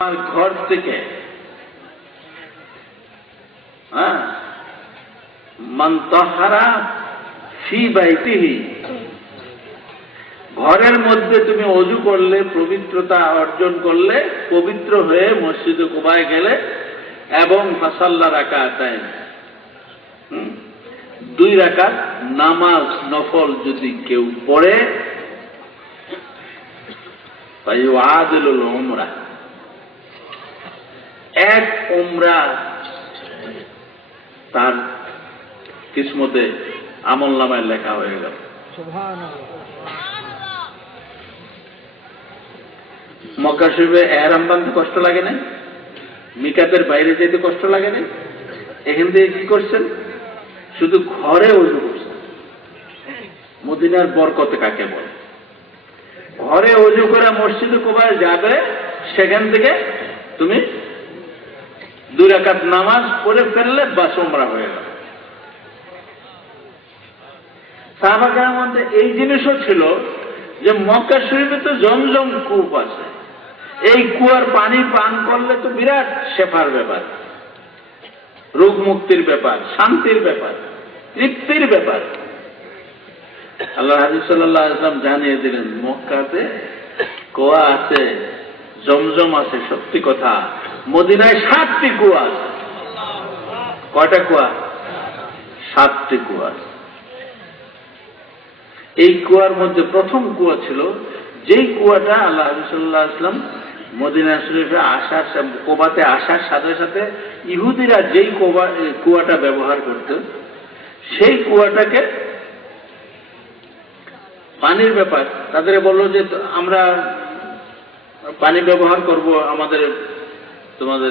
আমার ঘর থেকে মান তাহারা ফি বাইতিহি, ঘরের মধ্যে তুমি ওযু করলে, পবিত্রতা অর্জন করলে, পবিত্র হয়ে মসজিদে কুবায় গেলে এবং ফাসাল্লা রাকাতাইন, 2 রাকাত নামাজ নফল যদি কেউ পড়ে, ফায়ুআদিলুল উমরা, 1 উমরা তার কিসমতে আমল নামায় লেখা হয়ে গেল। মক্কা শরীফে এহরাম বাঁধতে কষ্ট লাগে না? মিকাতের বাইরে যেতে কষ্ট লাগে না? এখান থেকে কি করছেন? শুধু ঘরে ওযু করছেন। মদিনার বরকত কাকে বলে? ঘরে ওযু করে মসজিদে কুবায় যাবে, সেখান থেকে তুমি 2 রাকাত নামাজ পড়ে ফেললে বাস উমরা হয়ে গেল। সাহাবা কেরামের মধ্যে এই জিনিসও ছিল যে মক্কা শরীফে তো জমজম কূপ আছে, এই কুয়ার পানি পান করলে তো বিরাট শেফার ব্যাপার, রোগ মুক্তির ব্যাপার, শান্তির ব্যাপার, তৃপ্তির ব্যাপার। আল্লাহ হাবিব সাল্লাল্লাহু আলাইহি ওয়াসাল্লাম জানিয়ে দিলেন, মক্কাতে কুয়া আছে, জমজম আছে, সত্যি কথা। মদিনায় 7টি কুয়া আছে। কয়টা কুয়া? 7টি কুয়া আছে। এই কুয়ার মধ্যে প্রথম কুয়া ছিল, যেই কুয়াটা আল্লাহ হাবিব সাল্লাল্লাহু আলাইহি ওয়াসাল্লাম মদিনা শরীফে আসার, কুবাতে আসার সাথে সাথে ইহুদিরা যেই কুয়াটা ব্যবহার করত, সেই কুয়াটাকে পানির ব্যাপার তাদের বলল যে আমরা পানি ব্যবহার করব, আমাদের তোমাদের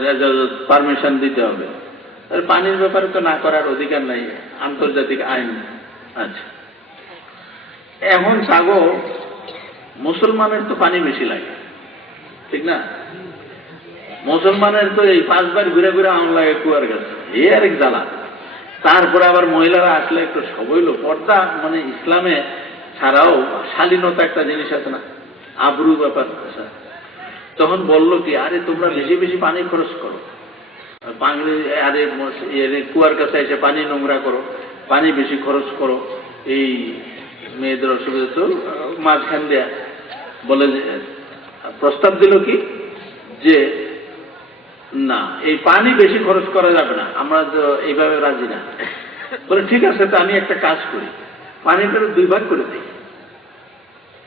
পারমিশন দিতে হবে। পানির ব্যাপারে তো না করার অধিকার নাই, আন্তর্জাতিক আইন আছে। এখন সাগো মুসলমানের তো পানি বেশি লাগে, ঠিক না? মুসলমানের তো এই 5 বার ঘুরে ঘুরে আম লাগে কুয়ার কাছে, এই আরেক জ্বালা। তারপরে আবার মহিলারা আসলে একটু সবই পর্দা, মানে ইসলামে ছাড়াও শালীনতা একটা জিনিস আছে না, আবরু ব্যাপার। তখন বলল কি, আরে তোমরা বেশি বেশি পানি খরচ করো, পানি আরে কুয়ার কাছে এসে পানি নোংরা করো, পানি বেশি খরচ করো, এই মেয়েদের অসুবিধা। তো মাঝখান দেয়া বলে যে প্রস্তাব দিল কি যে না, এই পানি বেশি খরচ করা যাবে না, আমরা তো এইভাবে রাজি না। বলে ঠিক আছে, তো আমি একটা কাজ করি, পানিটা 2 ভাগ করে দিই।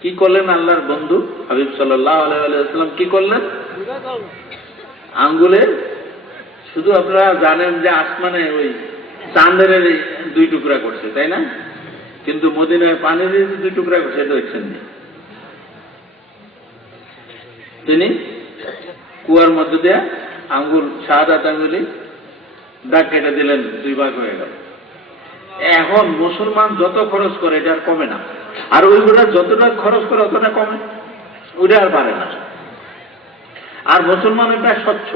কি করলেন আল্লাহর বন্ধু হাবিব সাল্লাল্লাহু আলাইহি ওয়াসাল্লাম? কি করলেন? আঙ্গুলের, শুধু আপনারা জানেন যে আসমানে ওই চাঁদের 2 টুকরা করছে, তাই না? কিন্তু মদিনায় পানির 2 টুকরা করছে, এটা দেখছেন না? তিনি কুয়ার মধ্যে দিয়ে আঙ্গুল, শাহাদাত আঙ্গুলি দাগ কেটে দিলেন, 2 ভাগ হয়ে গেল। এখন মুসলমান যত খরচ করে এটা আর কমে না, আর ওইগুলা যতটা খরচ করে অতটা কমে, ওইটা আর পারে না। আর মুসলমান এটা স্বচ্ছ,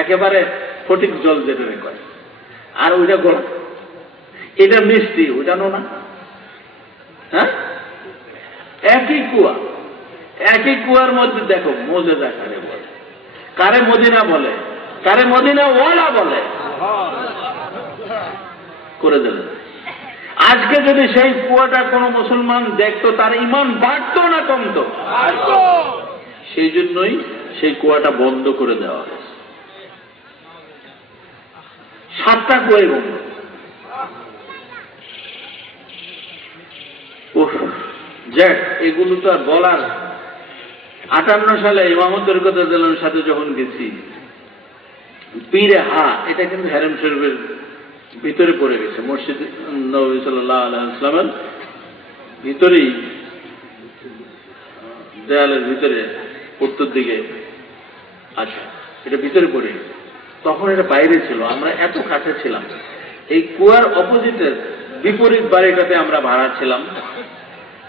একেবারে ফটিক জল যেটা কয়, আর ওইটা গোলা, এটা মিষ্টি, ওইটা নোনা। হ্যাঁ, একই কুয়া, একই কুয়ার মধ্যে দেখো মুজেজা কারে বলে, কারে মদিনা বলে, কারে মদিনা ওয়ালা বলে, করে দিলেন। আজকে যদি সেই কুয়াটা কোনো মুসলমান দেখতো, তার ঈমান বাড়তো না কমতো? সেই জন্যই সেই কুয়াটা বন্ধ করে দেওয়া হয়েছে। 7টা কুয়াই বন্ধ। যাক, এগুলো তো আর বলার। 58 সালে ইমামত তরিকতের সাথে যখন গেছি, পীরে হা, এটা কিন্তু হেরেম শরীফের ভিতরে পড়ে গেছে, মসজিদ নবী সাল্লাল্লাহু আলাইহি ওয়াসাল্লামের ভিতরেই, দেয়ালের ভিতরে উত্তর দিকে। আচ্ছা, এটা ভিতরে পড়ে গেছে। তখন এটা বাইরে ছিল, আমরা এত কাছে ছিলাম। এই কুয়ার অপোজিটের বিপরীত বাড়িটাতে আমরা ভাড়া ছিলাম,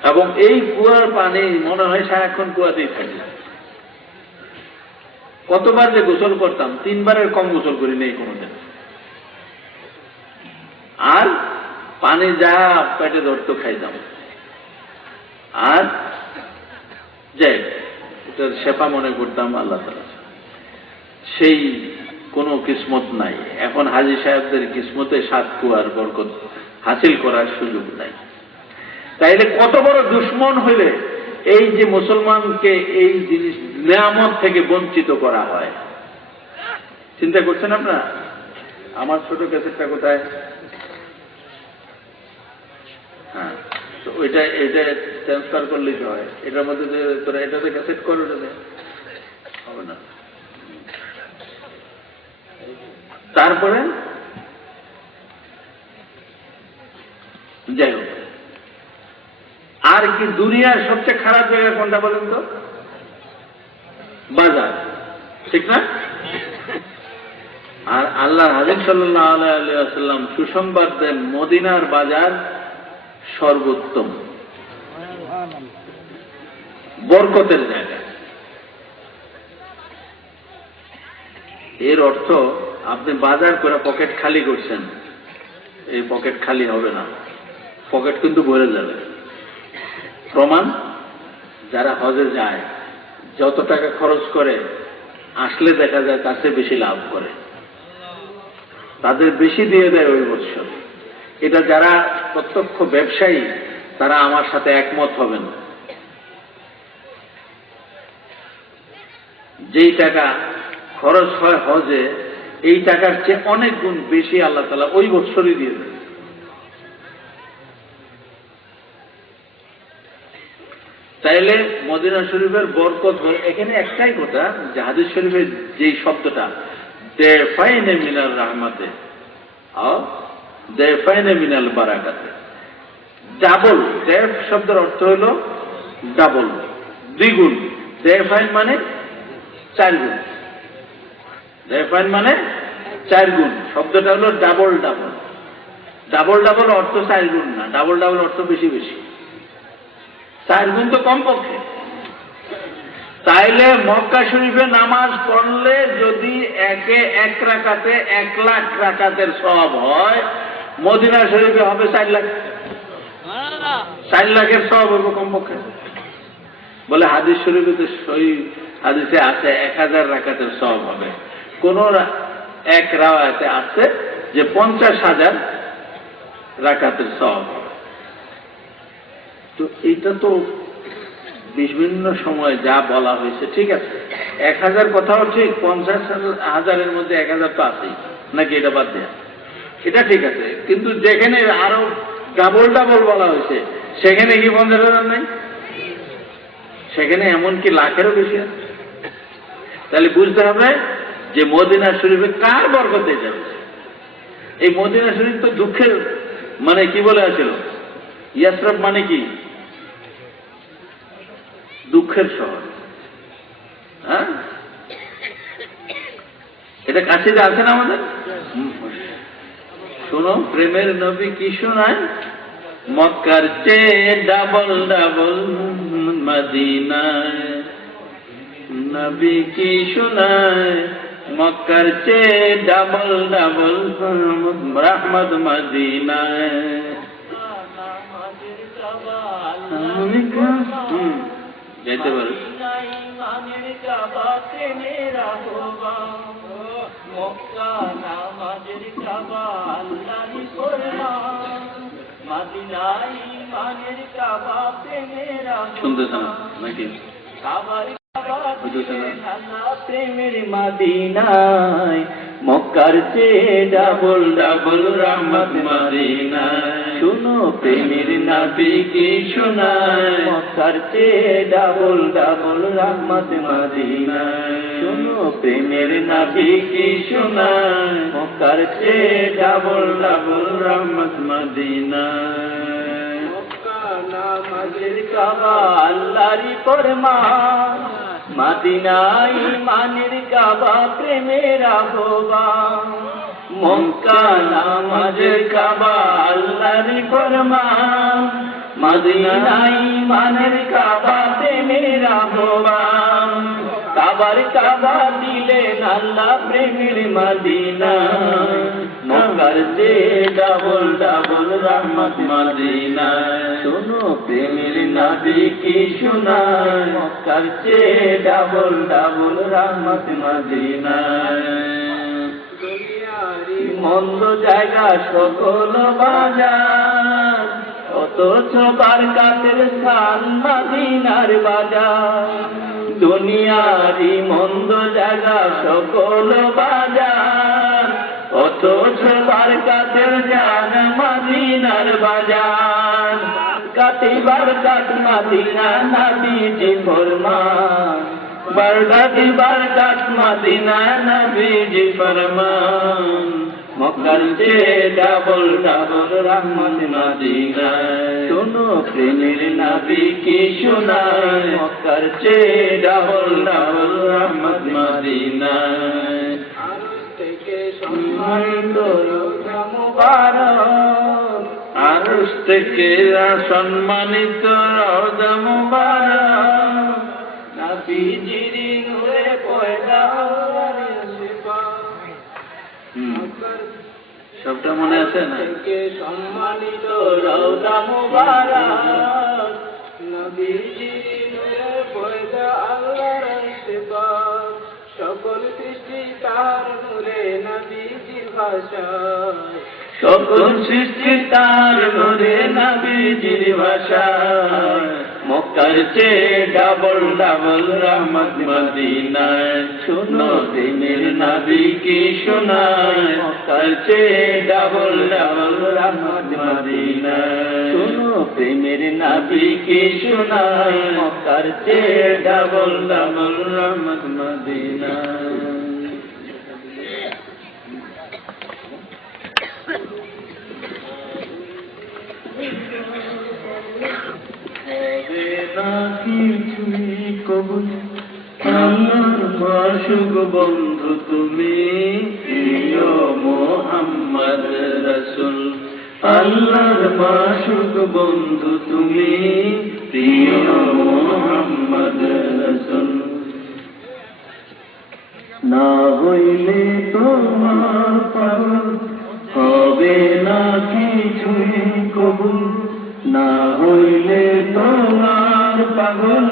এবং এই কুয়ার পানি মনে হয় সারাক্ষণ কুয়াতেই থাকি। কতবার যে গোসল করতাম, 3 বারের কম গোসল করি নেই কোনোদিন। আর পানি যা পেটে ধরতো খাইতাম। আর যাই, এটার শেফা মনে করতাম আল্লাহ তাআলা। সেই কোনো কিসমত নাই। এখন হাজী সাহেবদের কিসমতে 7 কুয়ার বরকত হাসিল করার সুযোগ নাই। তাইলে কত বড় দুশ্মন হইলে এই যে মুসলমানকে এই জিনিস নিয়ামত থেকে বঞ্চিত করা হয়, চিন্তা করছেন আপনারা? আমার ছোট ক্যাসেটটা কোথায়? হ্যাঁ, তো এটা ট্রান্সফার করলেই তো হয়। এটার মধ্যে যে তোরা এটাতে ক্যাসেট করো, এটাতে হবে না। তারপরে যাই হোক, আর কি দুনিয়ার সবচেয়ে খারাপ জায়গা কোনটা বলেন তো? বাজার, ঠিক না? আর আল্লাহ হাবিব সাল্লাল্লাহু আলাইহি ওয়াসাল্লাম সুসংবাদ দেন মদিনার বাজার সর্বোত্তম বরকতের জায়গা। এর অর্থ আপনি বাজার করে পকেট খালি করছেন, এই পকেট খালি হবে না, পকেট কিন্তু ভরে যাবে। প্রমাণ, যারা হজে যায় যত টাকা খরচ করে আসলে দেখা যায় তার চেয়ে বেশি লাভ করে, তাদের বেশি দিয়ে দেয় ওই বছর। এটা যারা প্রত্যক্ষ ব্যবসায়ী তারা আমার সাথে একমত হবেন। যেই টাকা খরচ হয় হজে, এই টাকার চেয়ে অনেক গুণ বেশি আল্লাহ তাআলা ওই বছরই দিয়ে দেন। তাইলে মদিনা শরীফের বরকত হয়। এখানে একটাই কথা, যে হাদিস শরীফের যেই শব্দটা দেফাইনে মিনাল রাহমাতে দেফাইনে মিনাল বারাকাতে, ডাবল, দেফ শব্দের অর্থ হলো ডাবল, দ্বিগুণ। দেফাইন মানে 4 গুণ, দেফাইন মানে 4 গুণ। শব্দটা হলো ডাবল ডাবল। ডাবল ডাবল অর্থ 4 গুণ না, ডাবল ডাবল অর্থ বেশি বেশি। 4 গুণ তো কমপক্ষে। তাইলে মক্কা শরীফে নামাজ পড়লে যদি একে 1 রাকাতে 1 লাখ রাকাতের সওয়াব হয়, মদিনা শরীফে হবে 4 লাখ। 4 লাখের সওয়াব হবে কমপক্ষে। বলে হাদিস শরীফে তো সহিহ হাদিসে আছে 1000 রাকাতের সওয়াব হবে। কোন এক রাওয়ায়াতে আছে যে 50,000 রাকাতের সওয়াব হবে। তো এটা তো বিভিন্ন সময় যা বলা হয়েছে ঠিক আছে, 1000 কথাও ঠিক, 50,000-এর মধ্যে 1000 তো আছেই নাকি, এটা বাদ দেয়া, এটা ঠিক আছে। কিন্তু যেখানে আরো ডাবল ডাবল বলা হয়েছে সেখানে কি 50,000 নাই? সেখানে এমনকি লাখেরও বেশি আছে। তাহলে বুঝতে হবে যে মদিনা শরীফে কার বরকতে যাবে। এই মদিনা শরীফ তো দুঃখের, মানে কি বলে আছিল, ইয়াসরাব মানে কি? দুঃখের শহর। হ্যাঁ, এটা কাছে আছে না আমাদের? শোনো, প্রেমের নবী কি শোনায়, মক্কার চেয়ে ডাবল ডাবল মদিনায়। নবী কি শোনায়, মক্কার চেয়ে ডাবল ডাবল রহমত মদিনায়। যেতে পারে শুনতেছেন নাকি? প্রেমের মদিনায়, মক্কার চেয়ে ডাবল ডাবল রহমত মদিনায়। শুনো, প্রেমের নবী কি শোনায়, মক্কার চেয়ে ডাবল ডাবল রহমত মদিনায়। শুনো, প্রেমের নবী কি শোনায়, মক্কার চেয়ে ডাবল ডাবল রহমত মদিনায়। মক্কা নামাজের কাবা আল্লাহরই ফরমান, মদিনায় ইমানের কাবা প্রেমের আহ্বান। মক্কা নামাজের কাবা আল্লাহর ফরমান, মদিনায় ইমানের কাবা প্রেমের আহ্বান। কাবা মক্কার কাবা দিলেন আল্লাহ প্রেমের মদিনা মক্কার চেয়ে ডাবল ডাবল রহমত মদিনা শোনো প্রেমের নবী কি শোনায় মক্কার চেয়ে ডাবল ডাবল রহমত মদিনা মন্দ জায়গা সকল বাজার অথচ বারকাতের স্থান মদিনার বাজার দুনিয়ারি মন্দ জায়গা সকল বাজার অথচ বারকাতের জান মদিনার বাজার কাটিবার কাট মদিনা নবীজি ফরমান বরগাতি বরগাত মদিনা নবীজি ফরমান মক্কার চেয়ে ডাবল ডাবল রহমত মদিনা শোনো প্রেমের নবী কি শোনায় মক্কার চেয়ে ডাবল ডাবল রহমত মদিনা সম্মানিত রওজা মুবারক আরশ থেকে সম্মানিত রওজা মুবারক নবীজির নূরে পয়দা সবটা মনে আছে না সম্মানিত রওজা মুবারক নবীজির নূরে পয়দা আল্লাহর সিফাত সকল সৃষ্টি তার নূরে নবীজির ভাষায় সকল সৃষ্টি তার নূরে নবীজির ভাষায় মক্কার চেয়ে ডাবল ডাবল রহমত মদিনা শোনো প্রেমের নবী কি শোনায় মক্কার চেয়ে ডাবল ডাবল রহমত মদিনা শোনো প্রেমের নবী কি শোনায় মক্কার চেয়ে ডাবল ডাবল রহমত মদিনা কিছুই কবুল আল্লাহর মাশুক বন্ধু তুমি প্রিয় মুহাম্মদ রাসূল আল্লাহর মাশুক বন্ধু তুমি প্রিয় মুহাম্মদ রাসূল না হইলে তোমার পাগল হবে না কিছুই কবুল না হইলে তোমার পাগল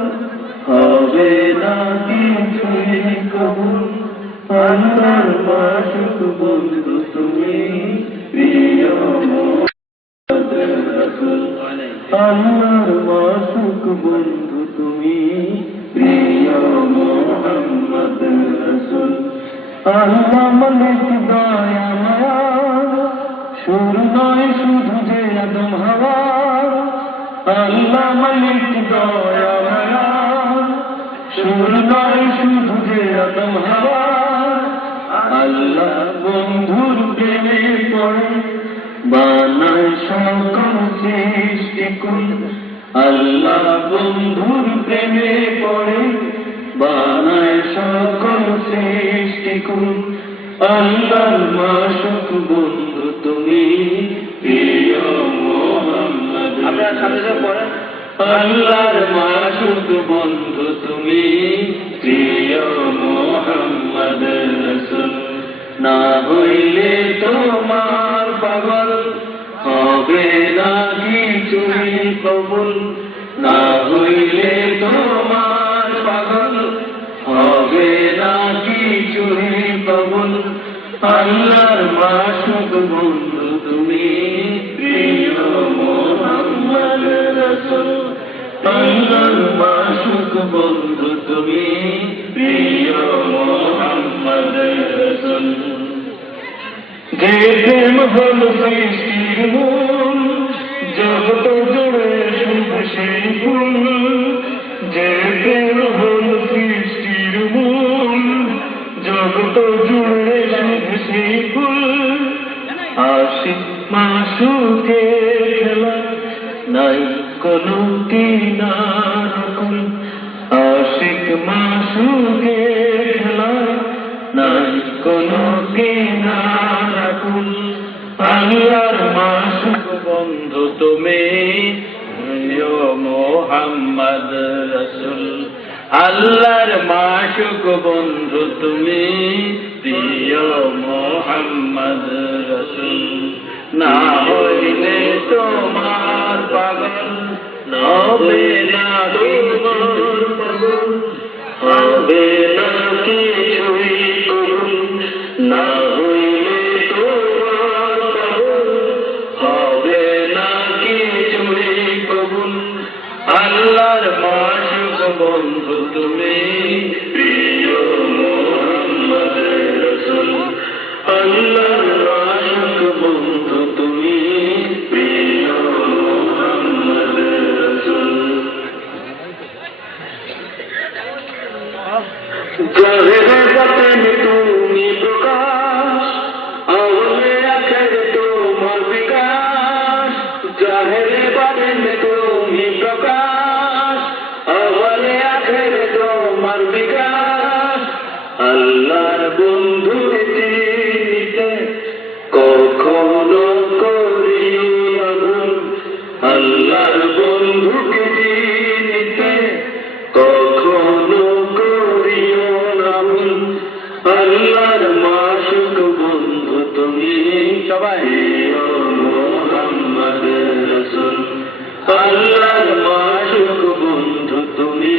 হবে না কিছুই কবুল আল্লাহর মাশুক বন্ধু তুমি প্রিয় মুহাম্মদ রাসূল আল্লাহর মাশুক বন্ধু তুমি প্রিয় মুহাম্মদ রাসূল আল্লাহ মালিক দয়া মায়া সুর নয় শুধু যে আদম হাওয়া আল্লাহ মালিক দয়া মায়া সুর নয় শুধু যে আদম হাওয়া আল্লাহ বন্ধুর প্রেমে পড়ে বানায় সকল সৃষ্টিকুল আল্লাহ বন্ধুর প্রেমে পড়ে বানায় সকল সৃষ্টিকুল আল্লাহর মাশুক বন্ধু তুমি প্রিয় মুহাম্মদ আপনারা সাথে পড়েন আল্লাহর মাশুক বন্ধু তুমি প্রিয় মুহাম্মদ রাসূল না হইলে তোমার পাগল হবে না কিছুই কবুল না হইলে তোমার পাগল হবে না কিছুই কবুল আল্লাহর মাশুক বন্ধু তুমি প্রিয় মুহাম্মদ রাসূল আল্লাহর মাশুক বন্ধু তুমি প্রিয় মুহাম্মদ রাসূল যে প্রেম হল সৃষ্টির মূল জগৎ জুড়ে শুধু সেই ফুল যে প্রেম হল সৃষ্টির মূল জগৎ জুড়ে শুধু সেই ফুল আশিক মাশুকে খেলা নাই কোনো কিনার কুল আশিক মাশুকে খেলা নাই কোনো কিনার কুল আল্লাহর মাশুক বন্ধু তুমি প্রিয় মুহাম্মদ রাসূল আল্লাহর মাশুক মাশুক বন্ধু তুমি প্রিয় মোহাম্মদ রসুল, না হইলে তোমার পাগল হবে না তোমার পাগল, হবে না কিছুই কবুল, না হইলে তোমার পাগল হবে না কিছুই কবুল। আল্লাহর মাশুক বন্ধু তুমি প্রিয় মোহাম্মদ রসুল, আল্লাহর মাশুক বন্ধু তুমি প্রিয় মোহাম্মদ রসুল। জাহেরে বাতেনে তুমি প্রকাশ, আউলে আখেরে তোমার বিকাশ, জাহেরে বাতেনে তুমি প্রকাশ, আউলে আখেরে তোমার বিকাশ। আল্লাহর বন্ধু চিনিতে কখনো করিও ভুল, আল্লাহর বন্ধুকে চিনিতে কখনো করিও না ভুল। আল্লাহর মাশুক বন্ধু তুমি সবাই মোহাম্মদ রসুল, আল্লাহর মাশুক বন্ধু তুমি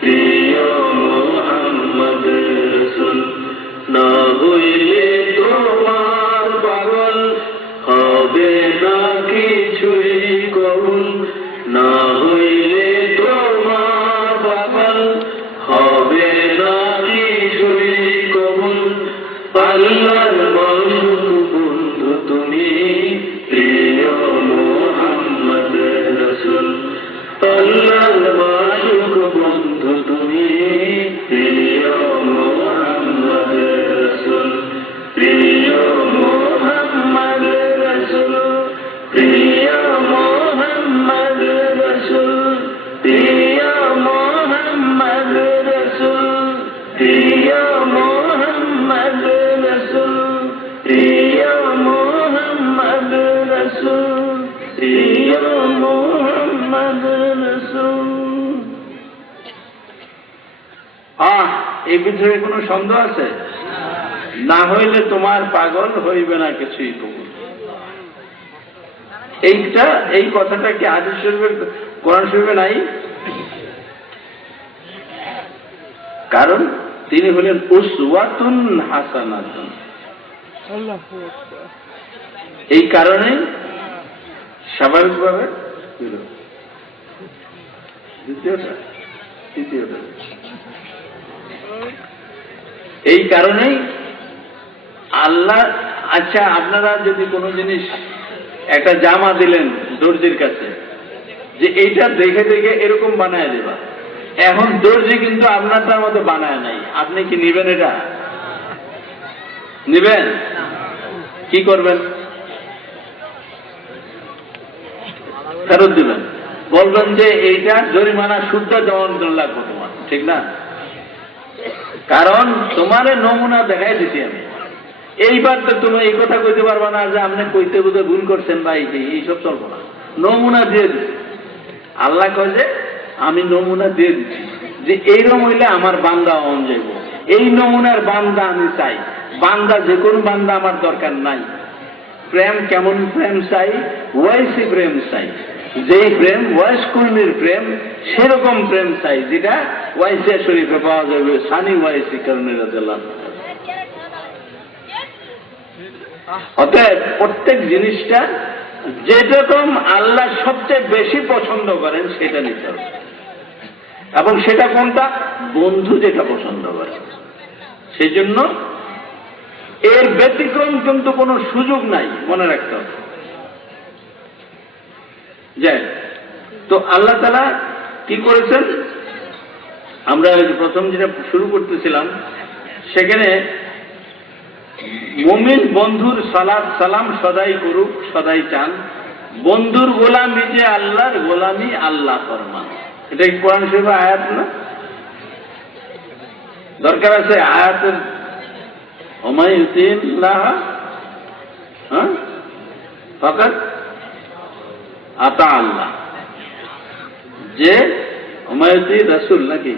প্রিয় মোহাম্মদ রসুল, না হইলে তোমার পাগল হবে না কিছুই কবুল, না হইলে তোমার পাগল হবে না কিছুই কবুল। আল্লাহর মাশুক বন্ধু তুমি প্রিয় মোহাম্মদ রসুল, আল্লাহর মাশুক বন্ধু তুমি প্রিয় মোহাম্মদ রসুল, প্রিয় মোহাম্মদ রসুল, প্রিয় মোহাম্মদ রসুল, প্রিয় মোহাম্মদ রসুল, প্রিয় মোহাম্মদ রসুল, প্রিয় মোহাম্মদ রসুল, প্রিয় মোহাম্মদ রসুল। এই বিষয়ে কোনো সন্দেহ আছে? না হইলে তোমার পাগল হইবে না কিছুই কবুল। এই কথাটা কি হাদিস শরীফের, কোরআন শরীফে নাই? কারণ তিনি হলেন উসওয়াতুন হাসানাতুন। এই কারণে স্বাভাবিকভাবে তৃতীয়টা এই কারণেই আল্লাহ, আচ্ছা আপনারা যদি কোনো জিনিস একটা জামা দিলেন দর্জির কাছে যে এইটা দেখে দেখে এরকম বানায় দেবা, এখন দর্জি কিন্তু আপনারটার মতো বানায় নাই, আপনি কি নিবেন? এটা নিবেন? কি করবেন? ফেরত দিবেন, বলবেন যে এইটা জরিমানা শুদ্ধ জমা লাগবে তোমার, ঠিক না? কারণ তোমার নমুনা দেখাই দিছি আমি, এইবার তো তুমি এই কথা কইতে পারবা না যে আপনি কইতে বুঝে ভুল করছেন বা এইসব চলবো না, নমুনা দিয়ে দিচ্ছি। আল্লাহ কয় যে আমি নমুনা দিয়ে দিচ্ছি যে এইরকম হইলে আমার বান্দা অন যাইব, এই নমুনার বান্দা আমি চাই। বান্দা যে কোন বান্দা আমার দরকার নাই। প্রেম কেমন প্রেম চাই? ওয়াইসি প্রেম চাই, যেই প্রেম ওয়াইস কর্মীর প্রেম, সেরকম প্রেম চাই যেটা ওয়াইসিয়া শরীফে পাওয়া যাবে, সানি ওয়াইসি কর্মীর রাদিয়াল্লাহু আনহু। অতএব প্রত্যেক জিনিসটা যেরকম আল্লাহ সবচেয়ে বেশি পছন্দ করেন সেটা নিতে হবে, এবং সেটা কোনটা? বন্ধু যেটা পছন্দ করে। সেই জন্য এর ব্যতিক্রম কিন্তু কোনো সুযোগ নাই, মনে রাখতে হবে। যাই তো আল্লাহ তাআলা কি করেছেন, আমরা প্রথম যেটা শুরু করতেছিলাম সেখানে মুমিন বন্ধুর সালাত সালাম সদাই করুক, সদাই চান। বন্ধুর গোলামি যে আল্লাহর গোলামি, আল্লাহ ফরমান। এটা কি কোরআন শরীফের আয়াত না? দরকার আছে আয়াতের ওমাইউতিল্লাহ ফাকাত আতা আল্লাহ, যে ওমাইউতি রাসূল নাকি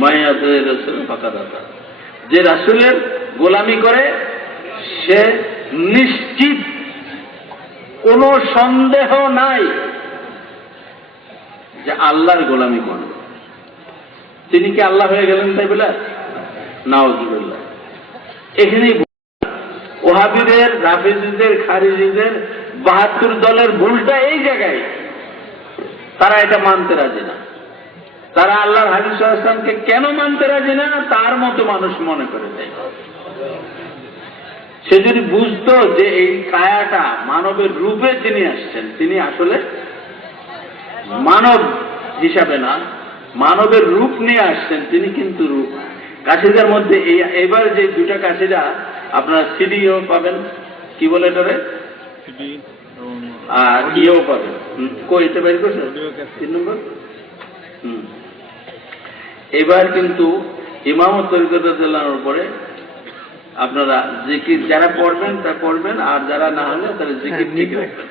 মাইয়াতে রাসূল ফাঁকা দাতা, যে রাসূলের গোলামি করে সে নিশ্চিত, কোনো সন্দেহ নাই যে আল্লাহর গোলামি করবে। তিনি কি আল্লাহ হয়ে গেলেন তাই বলে? নাউজুবিল্লাহ। এখানেই ওহাবীদের, রাফিজিদের, খারিজিদের ৭২ দলের ভুলটা এই জায়গায়। তারা এটা মানতে রাজি না। তারা আল্লাহর হাবিব সাল্লাল্লাহু আলাইহি ওয়াসাল্লামকে কেন মানতে রাজি না? তার মতো মানুষ মনে করে দেয়। সে যদি বুঝতো যে এই কায়াটা মানবের রূপে তিনি আসছেন, তিনি আসলে মানব হিসাবে না, মানবের রূপ নিয়ে আসছেন, তিনি কিন্তু রূপ। কাশিদার মধ্যে এবার যে দুটা কাশিদা আপনার সিডিও পাবেন, কি বলে এটারে, আর ইয়েও পাবেন। কইতে বের করছে ৩ নম্বর। এবার কিন্তু ইমামত তরিকত রাদিয়াল্লাহু পরে আপনারা জিকির যারা পড়বেন তা পড়বেন, আর যারা না হলে তারা জিকির ঠিক রাখবেন।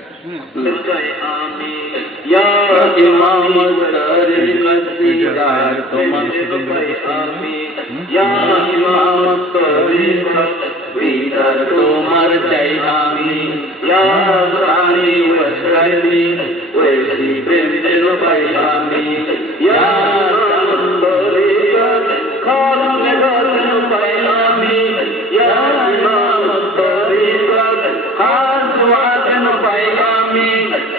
ইয়া ইমামত তরিকতদার তোমার ইয়া ইমামত তরিকতদার তোমার চাই আমি, ইয়া রানি ওয়াসরানি ওয়াসি বেনজেন ভাই আমি, ইয়া তরিকত খালক গান ভাই আমি, ইয়া ইমামত তরিকত খাস ওয়াদেন ভাই আমি,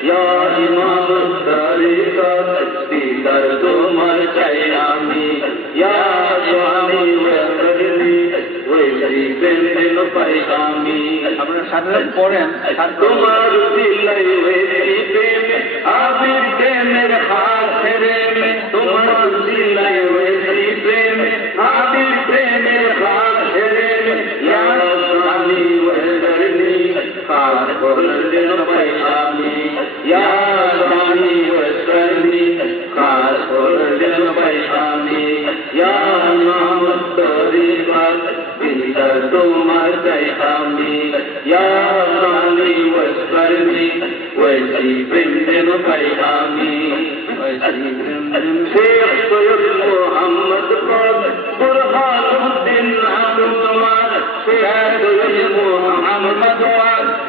ইয়া ইমামত তরিকত দিদার তোমার চাই আমি, ইয়া রানি ওয়াসরানি ওয়াসি বেনজেন ভাই আমি। আপনারা সাধারণ পড়েন, তোমার দিলাই ওয়াসি প্রেম আবির প্রেমের হাত ছেড়ে, তোমার দিলাই ওয়াসি প্রেম আবির প্রেমের হাত ছেড়ে, ইয়া রানি ওয়াসরানি খাস করলেন ভাই আমি, ইয়া রানি ওয়াসরানি খাস করলেন ভাই আমি, ইয়া ইমামত তরিকত দিদার তোমার চাই আমি, ইয়া রানি ওয়াসরানি ওয়াসি বেনজেন ভাই আমি, শেখ সৈয়দ মোহাম্মদ বুরহানুদ্দিন নাম তোমার, শেখ সৈয়দ মোহাম্মদ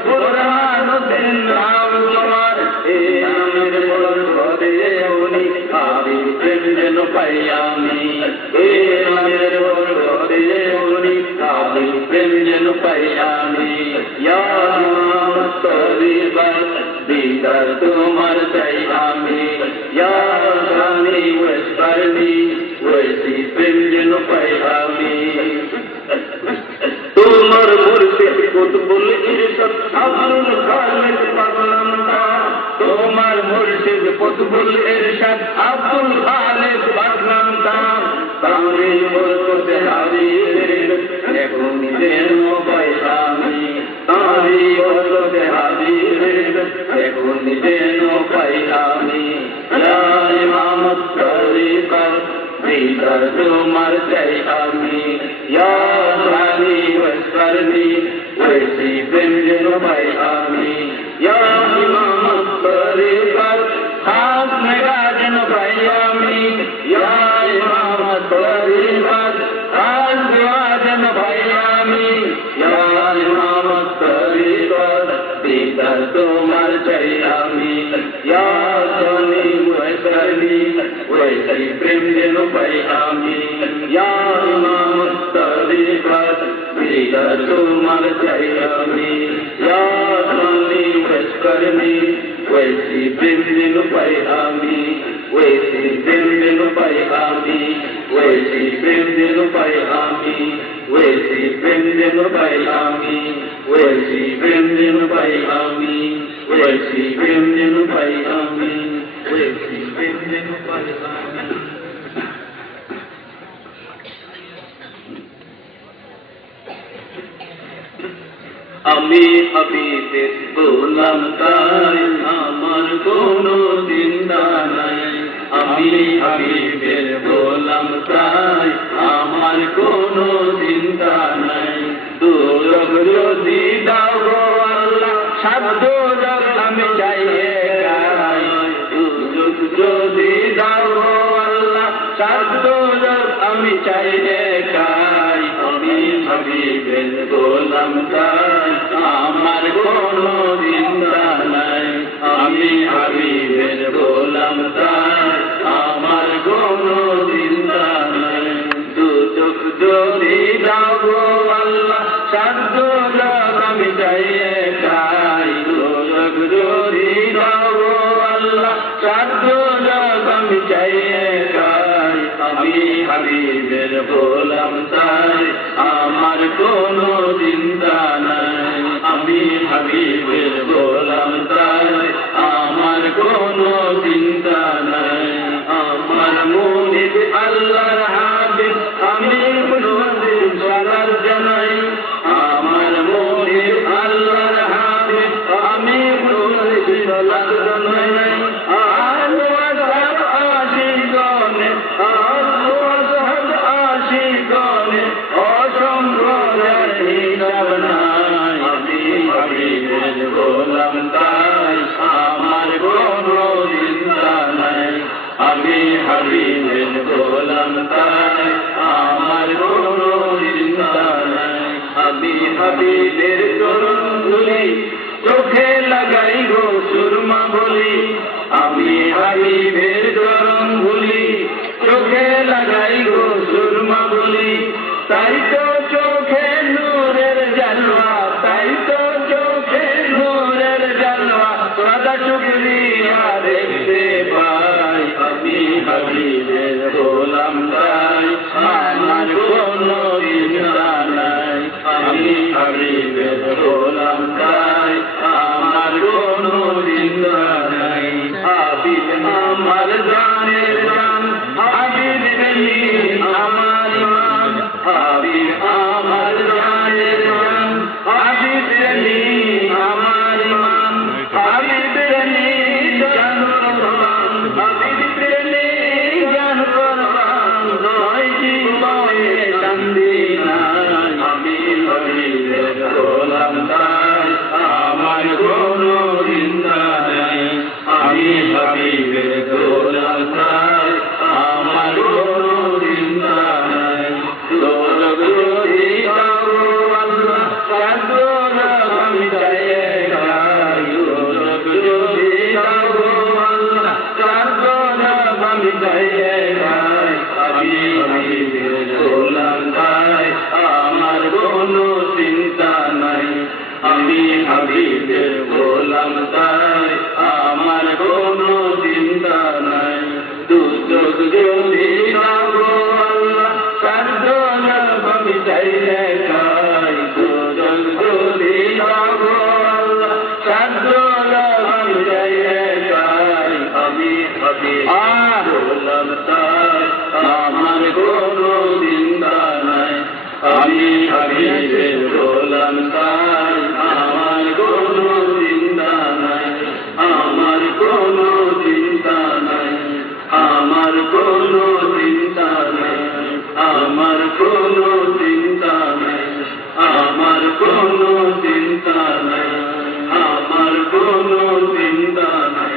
বুরহানুদ্দিন নাম তোমার, এ নামের বরকতে উনি আবির বেনজেন ভাই আমি, এ নামের বরকতে উনি আবির বেনজেন ভাই আমি, ইয়া ইমামত তরিকত দিদার তোমার চাই আমি, ইয়া রানি ওয়াসরানি ওয়াসি বেনজেন ভাই আমি। তোমার মুর্শিদ কুতুবুল ইরশাদ আব্দুল খালিক পাগলাম তার, তোমার মুর্শিদ কুতুবুল ইরশাদ আব্দুল খালিক পাগলাম তার, তাঁরই বরকতে হাজির এখন যেন ভাই আমি, তাঁরই বরকতে হাজির এখন যেন ভাই আমি, ইয়া ইমামত তরিকত দিদার তোমার চাই আমি, ইয়া রানি ওয়াসরানি ওয়াসি বেনজেন ভাই আমি, ইয়া ইমামত তরিকত খাস মেরাজেন ভাই আমি, ইয়া ইমামত তরিকত খাস মেরাজেন ভাই আমি, ইয়া ইমামত তরিকত দিদার তোমার চাই আমি, ইয়া রানি ওয়াসরানি ওয়াসি বেনজেন ভাই আমি, ইয়া ইমামত তরিকত দিদার তোমার চাই আমি, ইয়া রানি ওয়াসরানি ওয়াসি বেনজেন ভাই আমি, ওয়াসি বেনজেন ভাই আমি, ওয়াসি বেনজেন ভাই আমি, ওয়াসি বেনজেন ভাই আমি, ওয়াসি বেনজেন ভাই আমি, ওয়াসি বেনজেন ভাই আমি, ওয়াসি বেনজেন ভাই আমি। আমি হাবিবের গোলাম তাই আমার কোনো চিন্তা নাই, আমি হাবিবের গোলাম তাই আমার কোনো চিন্তা নাই, দুর্যোগ যদি দাও গো আল্লাহ সাধ্য আমি চাই দুর্যোগ যদি দাও গো আল্লাহ সাধ্য আমি চাই একাই, আমি হাবিবের গোলাম তাই, আমার কোনো চিন্তা নাই। আমি হাবিবের গোলাম তাই, আমার কোনো চিন্তা নাই। দু চোখ যদি দাও গো আল্লাহ, সাধ্য যাক আমি চাই একাই। দু চোখ যদি দাও গো আল্লাহ, সাধ্য যাক আমি চাই একাই। আমি হাবিবের গোলাম তাই, আমার কোনো চিন্তা নাই। আমি হাবিবের গোলাম তাই, আমার কোনো চিন্তা নাই। আমার মুনিব আল্লাহর হাবিব, আমি মুসলিম সালাত জানাই। আমার মুনিব আল্লাহর হাবিব, আমি মুসলিম সালাত জানাই। আলো আসাদ আশিকনে, আলো আসাদ আশিকনে, অসংখ্য যার হিসাব নাই। আমি হাবিবের গোলাম তাই, আমার কোনো চিন্তা নাই। আমি হাবিবের গোলাম তাই, আমার কোনো চিন্তা নাই। আমি হাবিবের চরণ ধুলি, চোখে লাগাই গো সুরমা বলি। আমি হাবিবের চরণ ধুলি, চোখে লাগাই গো সুরমা বলি। তাই তো চোখে নূরের জালওয়া, তাই তো চোখে নূরের জালওয়া, সদা শুকরিয়া দেখতে পাই। আমি হাবিবের গোলাম তাই, আমার কোনো চিন্তা নাই। আমি হাবিবের গোলাম তাই, আমার কোনো চিন্তা নাই। হাবিব আমার জানের জান, হাবিব আমার ইমান। হাবিব আমার জানের জান, হাবিব আমার ইমান। হাবিব জান কুরবান, হাবিব জান কুরবান, নয় জীবনে শান্তি নাই। আমি হাবিবের গোলাম তাই, আমার কোনো চিন্তা নাই। আমি হাবিবের গোলাম তাই, আমার কোনো চিন্তা নাই। দোজখ যদি দাও আল্লাহ, সাধ্য যাক আমি চাই একাই। দোজখ যদি দাও আল্লাহ, সাধ্য যাক আমি চাই একাই। আমি হাবিবের গোলাম তাই, আমার কোনো চিন্তা নাই। আমি হাবিবের গোলাম তাই, আমার কোনো চিন্তা নাই। দু চোখ যদি দাও আল্লাহ, সাধ্য যাক আমি চাই একাই। দু চোখ যদি দাও আল্লাহ, সাধ্য যাক আমি চাই একাই। আমি হাবিবের গোলাম তাই, আমার কোনো চিন্তা নাই। আমি হাবিবের গোলাম তাই, আমার কোনো চিন্তা নাই। আমার কোনো চিন্তা নাই। আমার কোনো চিন্তা নাই। আমার কোনো চিন্তা নাই। আমার কোনো চিন্তা নাই। আমার কোনো চিন্তা নাই।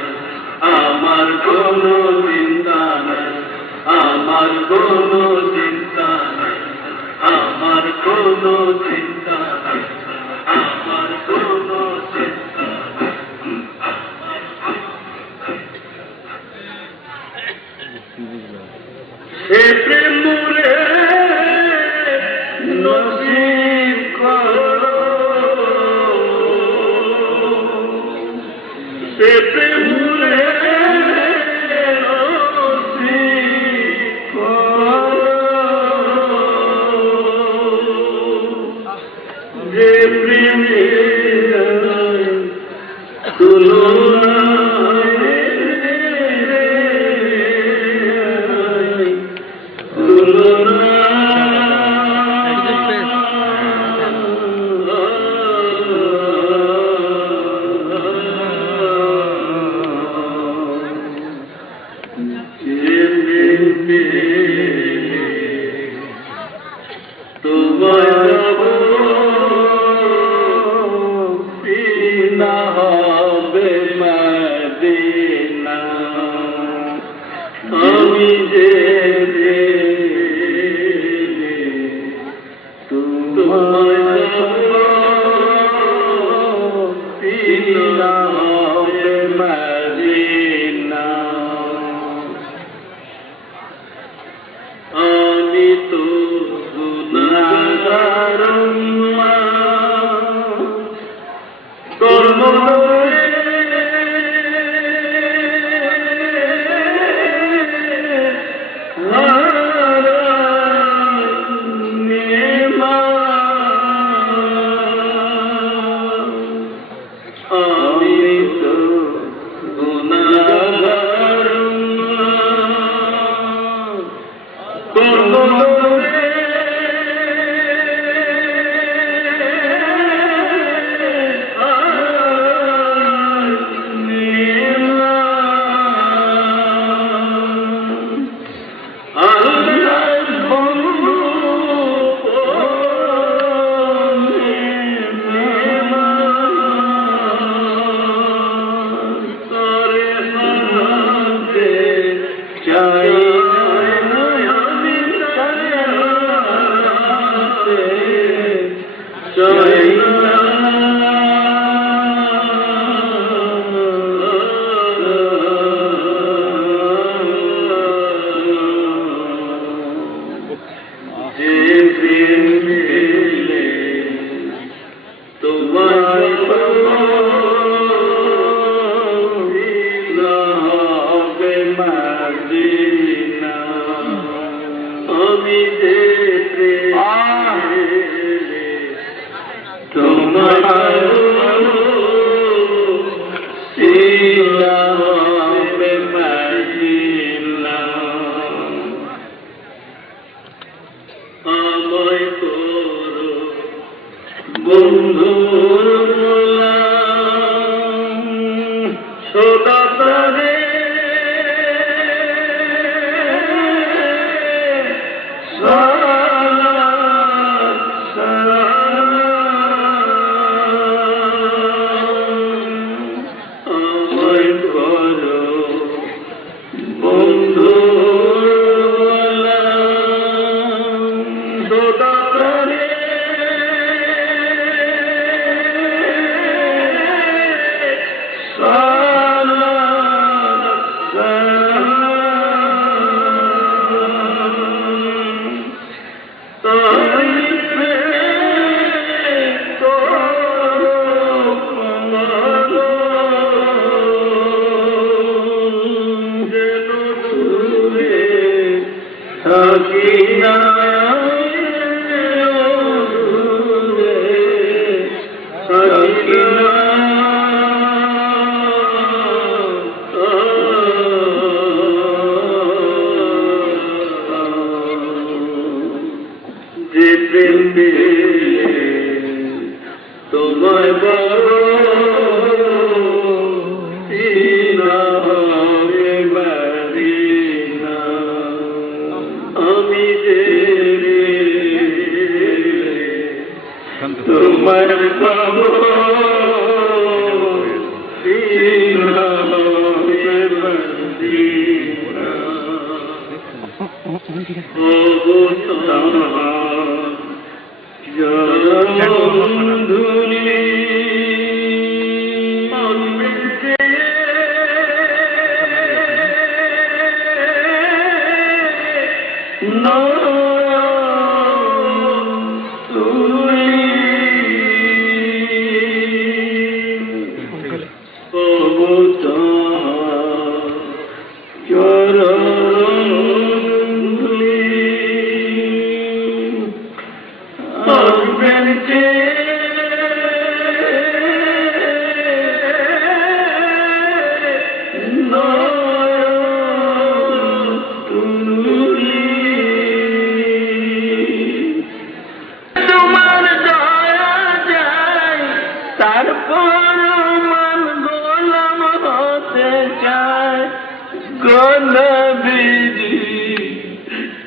আমার কোনো চিন্তা নাই। আমার কোনো চিন্তা নাই। আমার কোনো চিন্তা নাই। আমার কোনো চিন্তা সে প্রেম রে নসিব করো, সে প্রেম রে নসিব করো, যে প্রেমের তুলনা আমি যে তোমায় মদিনা হবে মদিনা। আমি তো গুনাহগার তোর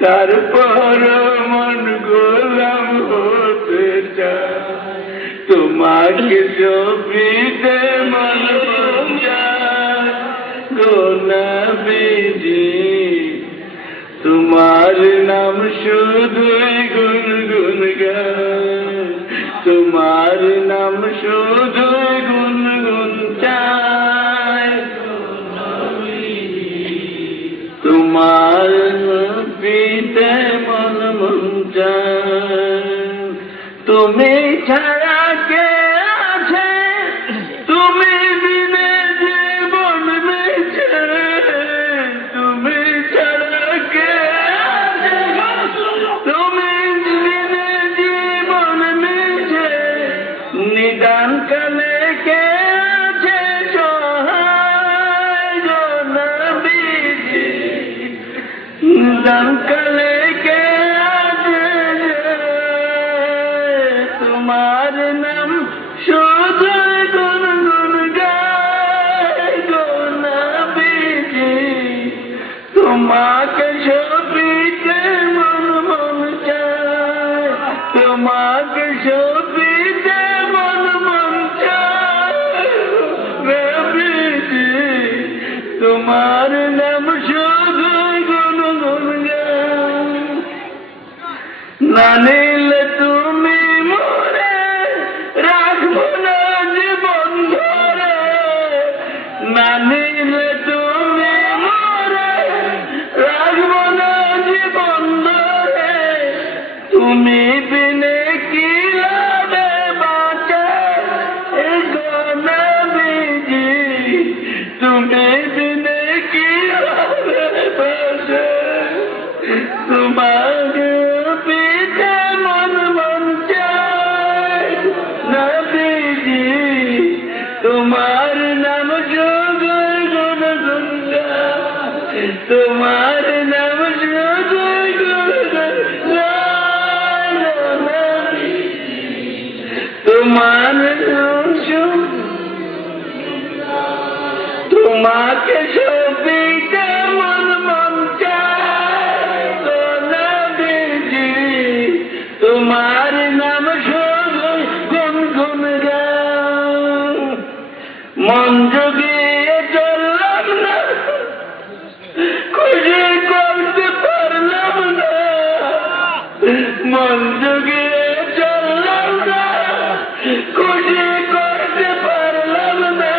তারপর মন গোলাম হতে চায়, তোমাকে ছবিতে মন যায় গো নবীজি, তোমার নাম শুধুই গুনগুন গায়। তোমার নাম শুধু গুনগুন চাই, তোমার পিতে মন মন চাই। তুমি ছাড়া কে আছে, তুমি বিনে জীবন বেঁচে, তুমি ছাড়া কে আছে, তুমি বিনে জীবন বেঁচে, নিদান কালে কে আছে সহায় গো নবীজি, নিদান কালে কে আছে তোমার নাম শুধু গুনগুন গায় গো নবীজি, তোমাকে সপিতে মন মন চায়, তোমাকে সপিতে মন মন চায় নবীজি, তোমার নাম শুধু গুনগুন গায়। না নিলে তুমি মরে রাখবো না জীবন ধরে, না নিলে তুমি মরে রাখবো না জীবন ধরে, তুমি বিনে কি লাভে বাঁচে গো নবীজি, তুমি বিনে কি লাভে বাঁচে, তোমাকে পিতে মন মন চায় নবীজি, তোমার নাম শুধু গুনগুন গায়, তোমার নাম শুধু গুনগুন গায় নবীজি, তোমার নাম শুধু, তোমাকে সপিতে মন মন চায় গো নবীজি, তোমার নাম শুধু গুনগুন গায়। মন জুগিয়ে চললাম না, খুশি করতে পারলাম না, মন জুগিয়ে চললাম না, খুশি করতে পারলাম না,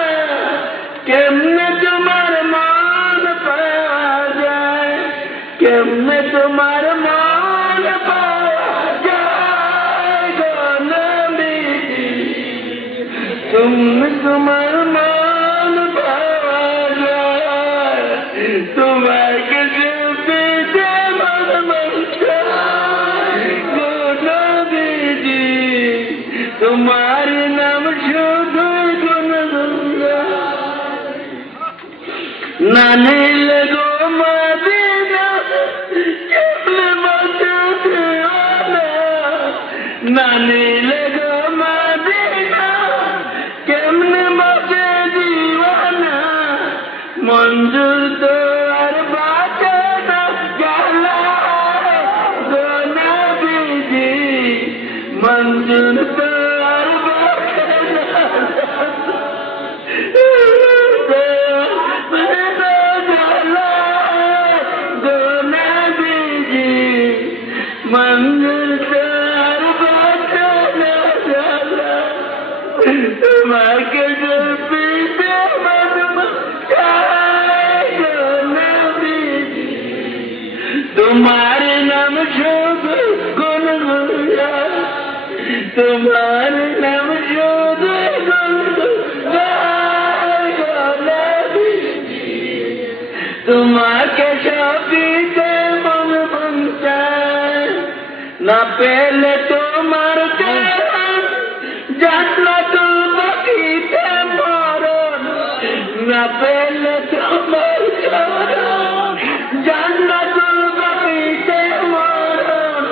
কেমনে তোমার মান পাওয়া যায়, কেমনে তোমার মান পাওয়া যায় গো নবীজি, তুমি তোমার মান পাওয়া যায়, তোমাকে সপিতে মন মন চায় গো নবীজি, তোমার নাম শুধু গুনগুন গায়। না নিলে গো মদিনা কেমনে বাঁচতে দিওয়ানা, না নিলে গো মদিনা কেমনে বাঁচে দিওয়ানা, মঞ্জুর তো আর বাঁচে না গেলা গো নবীজি, মঞ্জুর তো আর বাঁচে না मंदिर तार बाचना जाला, तुम्हारे जो पीते मन चाहे गो नबीजी, तुम्हारे नाम शुभ गुनगुन गाए, तुम्हारे नाम शुभ गुनगुन गाए गो नबीजी, तुम्हारे शफीते मन मन चाहे, ना पहले তোমার জান্নাতুল বাকিতে মরণ, না পেলে তোমার জান্নাতুল বাকিতে মরণ,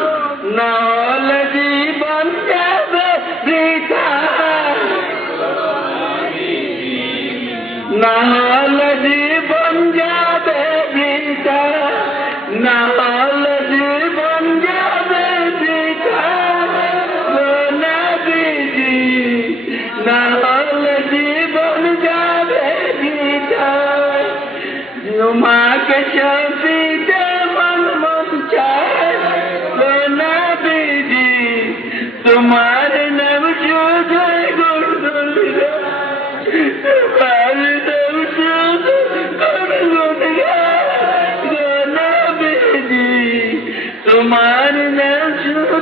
না হলে জীবন যাবে বৃথা, না হলে জীবন যাবে বৃথা, না হলে জীবন যাবে বৃথা গো নবীজি, না হলে জীবন যাবে বৃথা, তোমাকে শফিতে মন মন চায় গো নবীজি, তোমার নাম তোমার নাম শুধু গুনগুনগান গো নবীজি, তোমার নাম শুধু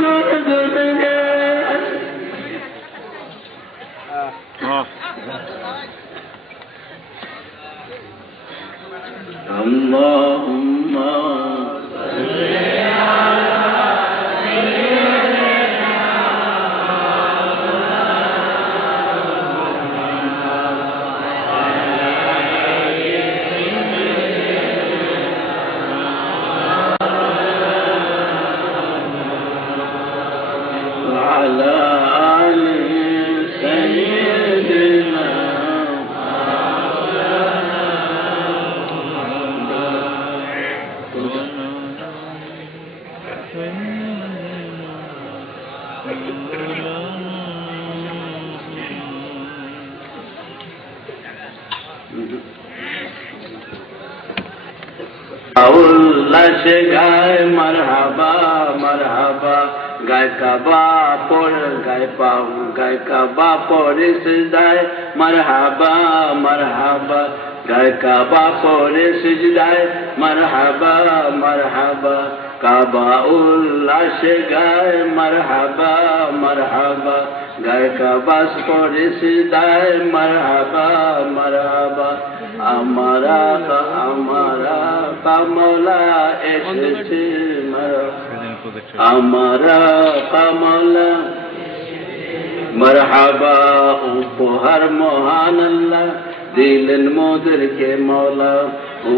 গুনগুনগান। আল্লাহুম্মা على آل سيدنا উল্লাসে গায় মারহাবা মারহাবা, গায় কাবা পড় গায় কাবা পড়ে সিজদায় মারহাবা মারহাবা, গায় কাবা পড়ে সিজদায় মারহাবা মারহাবা, কাবা উল্লাসে গায় মারহাবা মারহাবা, গায় কাবা পড়ে সিজদায় মারহাবা মারহাবা। আমারা কামলা এসেছে আমারা কামলা মারহাবা, উপহার মহান আল্লাহ দিলেন মোদেরকে মৌলা,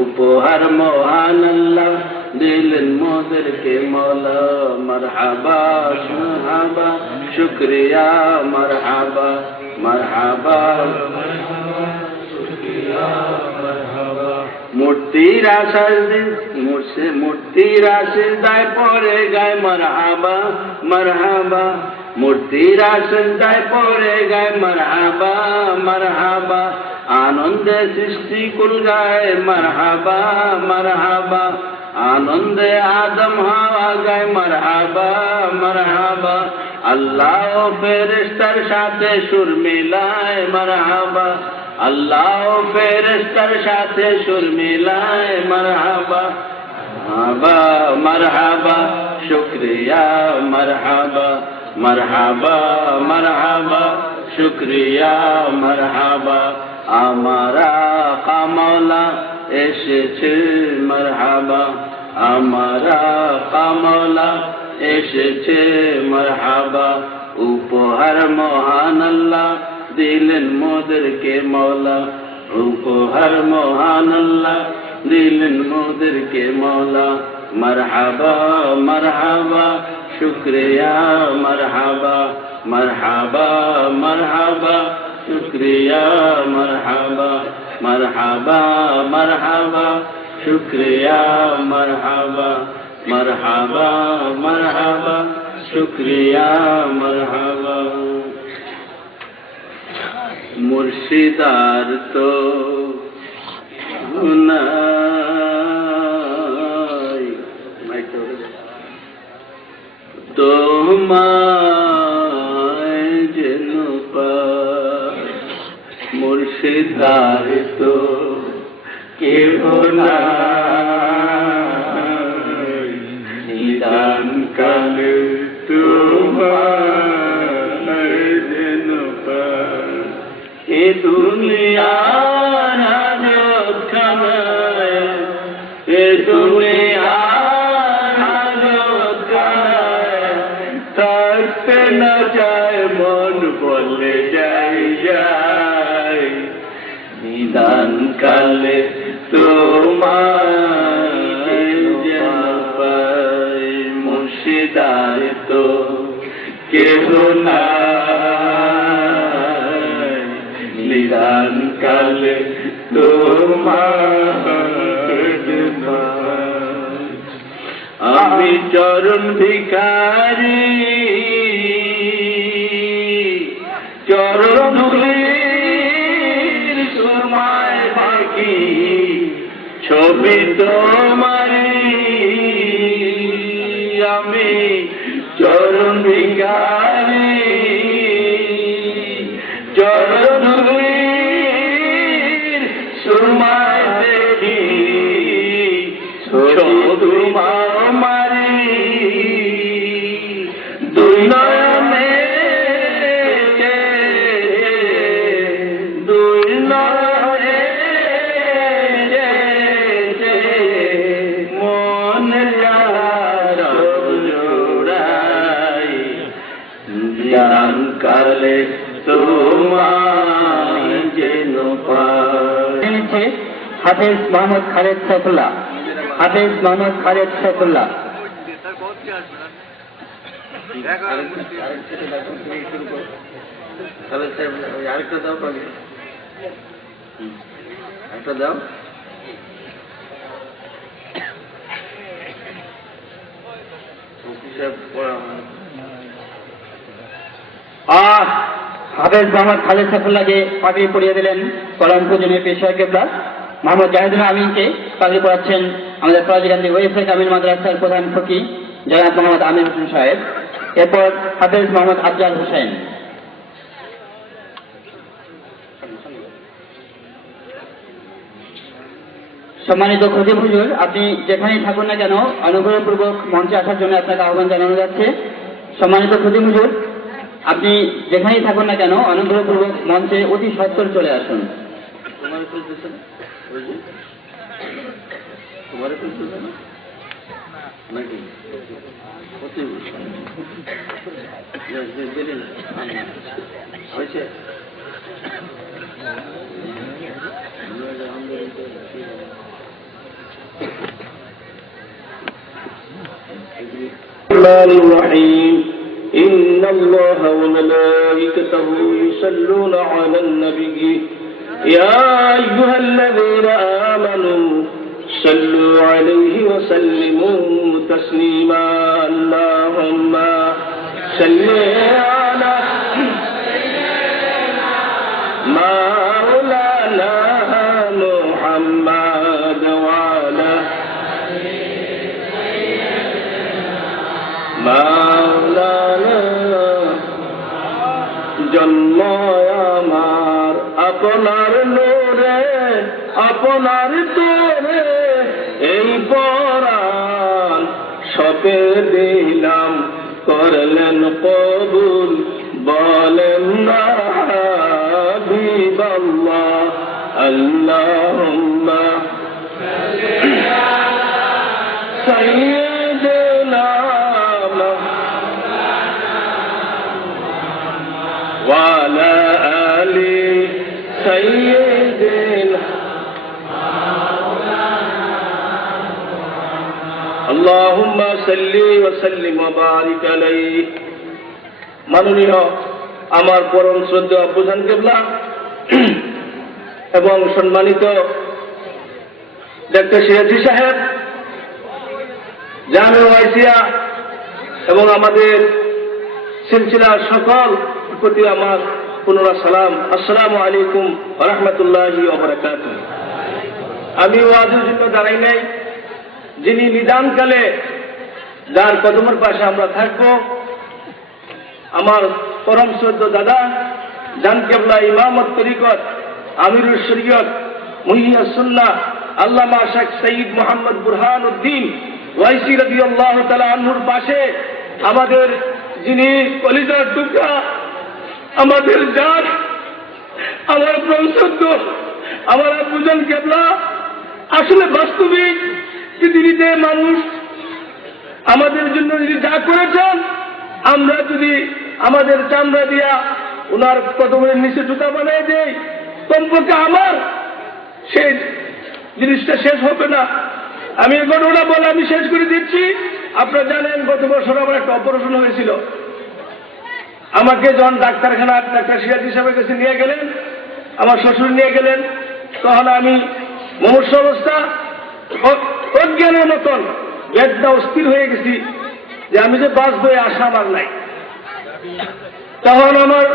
উপহার মহান আল্লাহ দিলেন মোদেরকে মৌলা। মারহাবা মারহাবা শুকরিয়া মারহাবা মারহাবা, মূর্তির আশায় পড়ে গায় মারহাবা মারহাবা, মূর্তির আশায় পড়ে গায় মারহাবা মারহাবা, আনন্দে সৃষ্টি কুল গায় মারহাবা মারহাবা, আনন্দে আদম হাওয়া গায় মারহাবা মারহাবা, আল্লাহ ও ফেরেশতার সাথে সুর মিলায় মারহাবা, আল্লাহ ও ফেরেশতার সাথে সুর মিলায় মারহাবা মারহাবা মারহাবা শুকরিয়া মারহাবা মারহাবা মারহাবা শুকরিয়া মারহাবা। আমারা কামলা এসেছে মারহাবা, আমারা কামলা এসেছে মারহাবা, উপহার মহান আল্লাহ দিলেন মোদেরকে মৌলা, উপহার মহান আল্লাহ দিলেন মোদেরকে মৌলা। মারহাবা মারহাবা শুকরিয়া মারহাবা মারহাবা মারহাবা শুকরিয়া মারহাবা মারহাবা মারহাবা শুকরিয়া মারহাবা মারহাবা মারহাবা শুকরিয়া মারহাবা। মুর্শিদার তো নাই তোমায় যেন পাই, মুর্শিদার তো কেহ নাই, নিদান কালে তোমায় যেন পাই, এ দুনিয়ার হাজত খানায়, এ দুনিয়ার হাজত খানায় থাকতে না যায় মন বলে যাই যাই, নিদান কালে তোমায় যেন পাই, মুর্শিদার তো কেহ নাই, নিদান কালে তোমায় যেন পাই। আমি চরণ ভিখারি চরণ ধুলির সুরমায় থাকি, ছবি তোমারি আমি চরণ ভিখারি চরণ ধুলির বিধান কালে তোমায় যেন পাই। হাফেজ মোহাম্মদ খালেদ সাইফুল্লাহ। হাফেজ মোহাম্মদ খালেদ সাইফুল্লাহ। আরেকটা দাও পাবি, একটা দাও। হাফেজ মোহাম্মদ খালেদ সাইফুল্লাহকে পাগড়ি পরিয়ে দিলেন কলম পূজনের পেশা কেবলা। মোহাম্মদ জাহিদুল আমিনকে পাগড়ি পড়াচ্ছেন আমাদের ফরাজিকান্দি ওয়েফে কামিল মাদ্রাসার প্রধান ফকি জনাব মোহাম্মদ আমির হোসেন সাহেব। এরপর হাফেজ মোহাম্মদ আফজাল হোসেন। সম্মানিত খতিব হুজুর, আপনি যেখানেই থাকুন না কেন অনুগ্রহপূর্বক মঞ্চে আসার জন্য আপনাকে আহ্বান জানানো যাচ্ছে। সম্মানিত খতিব হুজুর, আপনি যেখানেই থাকুন না কেন অনুগ্রহপূর্বক মঞ্চে অতি সত্বর চলে আসুন। নাকি হয়েছে? الرحمن الرحيم إن الله وملائكته يصلون على النبي يا أيها الذين آمنوا صلوا عليه وسلموا تسليما اللهم صل على مولانا محمد وعلى مولانا জন্ম আমার আপনার নূরে আপনার তোরে এই পরাণ সপে দিলাম করলেন কবুল বলেন না হাবিবাল্লাহ আল্লাহুম্মা সাইয়্যিদিনা وعلى آل سيدنا اللهم صل وسلم وبارك عليه মাননীয় আমার পরম শ্রদ্ধেয় আব্বুজান কেবলা এবং সম্মানিত ডক্টর সিরাজি সাহেব, জামিয়া ওয়াইসিয়া এবং আমাদের সিলসিলার সকল প্রতি আমার পুনরায় সালাম। আসসালামু আলাইকুম ওয়া রাহমাতুল্লাহি ওয়া বারাকাতুহু। আমি ওয়াজের জন্য দাঁড়াই নাই, যিনি নিদানকালে যার কদমের পাশে আমরা থাকব, আমার পরম শ্রদ্ধেয় দাদা জান কেবলা ইমামত তরিকত আমিরুল শরীয়ত মুহিয়াস সুন্নাহ আল্লামা শেখ সঈদ মোহাম্মদ বুরহানুদ্দিন ওয়াইসি রাদিয়াল্লাহু তাআলা আনহুর পাশে আমাদের যিনি কলিজার টুকরা, আমাদের জান, আমার পরমশ্রদ্ধ আমার আব্বুজান কেবলা আসলে বাস্তবিক পৃথিবীতে মানুষ আমাদের জন্য যদি যা করেছেন, আমরা যদি আমাদের চামড়া দিয়া ওনার কদমের নিচে জুতা বানিয়ে দেই, কমপক্ষে আমার সেই জিনিসটা শেষ হবে না। আমি এই ঘটনা বলে আমি শেষ করে দিচ্ছি। আপনারা জানেন গত বছর আমার একটা অপারেশন হয়েছিল। আমাকে যখন ডাক্তারখানা ডাক্তার সিরাজি সাহেবের কাছে নিয়ে গেলেন, আমার শ্বশুর নিয়ে গেলেন, তখন আমি মুমূর্ষু অবস্থা অজ্ঞানের মতন বেদনা অস্থির হয়ে গেছি যে আমি যে বাঁচবো এই আশা আমার নাই। তখন আমার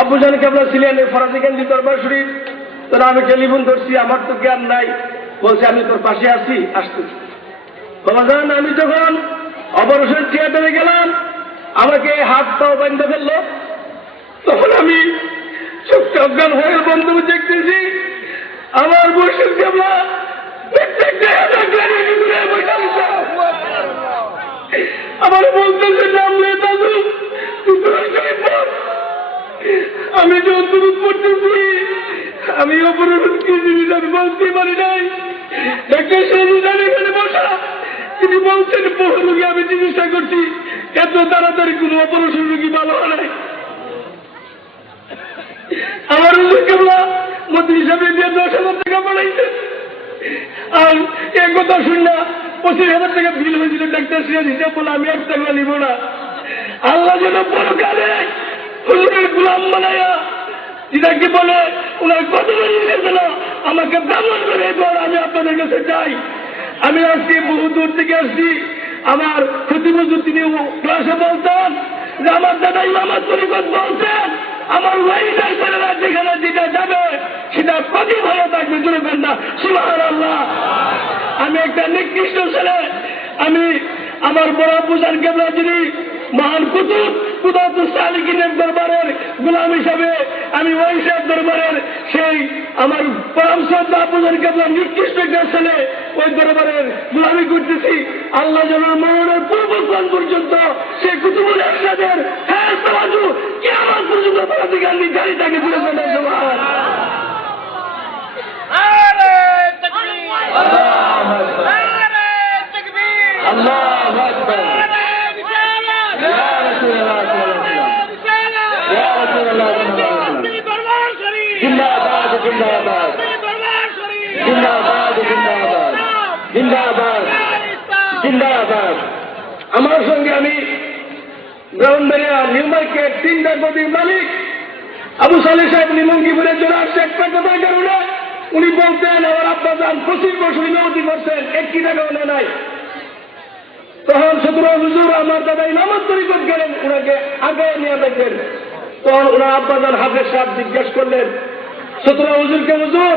আব্বুজান কেবলা ছিলেন এই ফরাজিকান্দি দরবার শরীফ। তোরা আমি টেলিফোন ধরছি, আমার তো জ্ঞান নাই, বলছে আমি তোর পাশে আছি, আসতেছি। বাবাজান, আমি যখন অপারেশন থিয়েটারে গেলাম, আমাকে হাত পাও বান্ধে ফেললো, তখন আমি চোখটা অজ্ঞান হয়ে বন্ধ দেখতেছি আমার বসে কেবলা আমার বলতেছে নামলে দাদু আমি যতটুকু করতেছি আমি অপারেশন কি জিনিস আমি বলতে পারি নাই। ডাক্তার সাহেব এখানে বসা, তিনি বলছেন বহু রোগী আমি চিকিৎসা করছি, এত তাড়াতাড়ি কোনো অপারেশন রোগী ভালো হয় নাই। প্রতি হিসাবে দিয়ে 10,000 টাকা বাড়াইছেন। আর এক কথা শুন না, 25,000 টাকা বিল হয়েছিল ডাক্তার সিরাজ হিসাব বলে আমি 1 টাকা নিব না। আল্লাহ যেন পরকালে হুজুরের গোলাম বানায়া যেটাকে বলে ওনার কত দিল আমাকে ব্রাহ্মণ করে পর আমি আপনাদের কাছে চাই। আমি আসছি বহু দূর থেকে আসছি। আমার ক্ষতিবুজুর তিনি ক্লাসে বলতেন যে আমার দাদা ইমামত তরিকত বলছেন আমার ওয়াইফাই ছেলেরা যেখানে যেটা যাবে সেটা প্রতি ভয়ে থাকবে, জুড়বেন না সুবহানাল্লাহ। আমি একটা নিকৃষ্ট ছেলে, আমি আমার বড় পূজার কেবলা যিনি মহান কুতুব কুদরতুস সালিকিনের দরবারের গোলাম হিসাবে আমি ওই সাহেব দরবারের সেই আমার পরামর্শ পূজার কেবলা নিকৃষ্ট একটা ছেলে ওই দরবারের গোলামি করতেছি। আল্লাহ যেন মরণের পূর্বক্ষণ পর্যন্ত সেই কুতুবুল ইরশাদের হ্যাঁ সমাজু কি আমার পর্যন্ত পরাধিকার নির্ধারি তাকে তুলে ফেলে সবার আল্লাহু আকবার। জিন্দাবাদ জিন্দাবাদ জিন্দাবাদ জিন্দাবাদ জিন্দাবাদ জিন্দাবাদ। আমার সঙ্গে আমি ব্রাহ্মণবাড়িয়া নিউ মার্কেট 3টা গদির মালিক আবু সালেহ সাহেব নিমঙ্গিপুরে চলে আসছে একটা কথার কারণে। উনি বলতেন আমার আব্বা যান 25 বছর ইমামতি করছেন, 1 টাকাও নাই। তখন 17 হুজুর আমার দাদা ইমামত তরিকত গেলেন, ওনাকে আগে নিয়ে দেখেন। তখন ওনার আব্বা যান হাফেজ সাহেব জিজ্ঞেস করলেন 17 হুজুরকে, হুজুর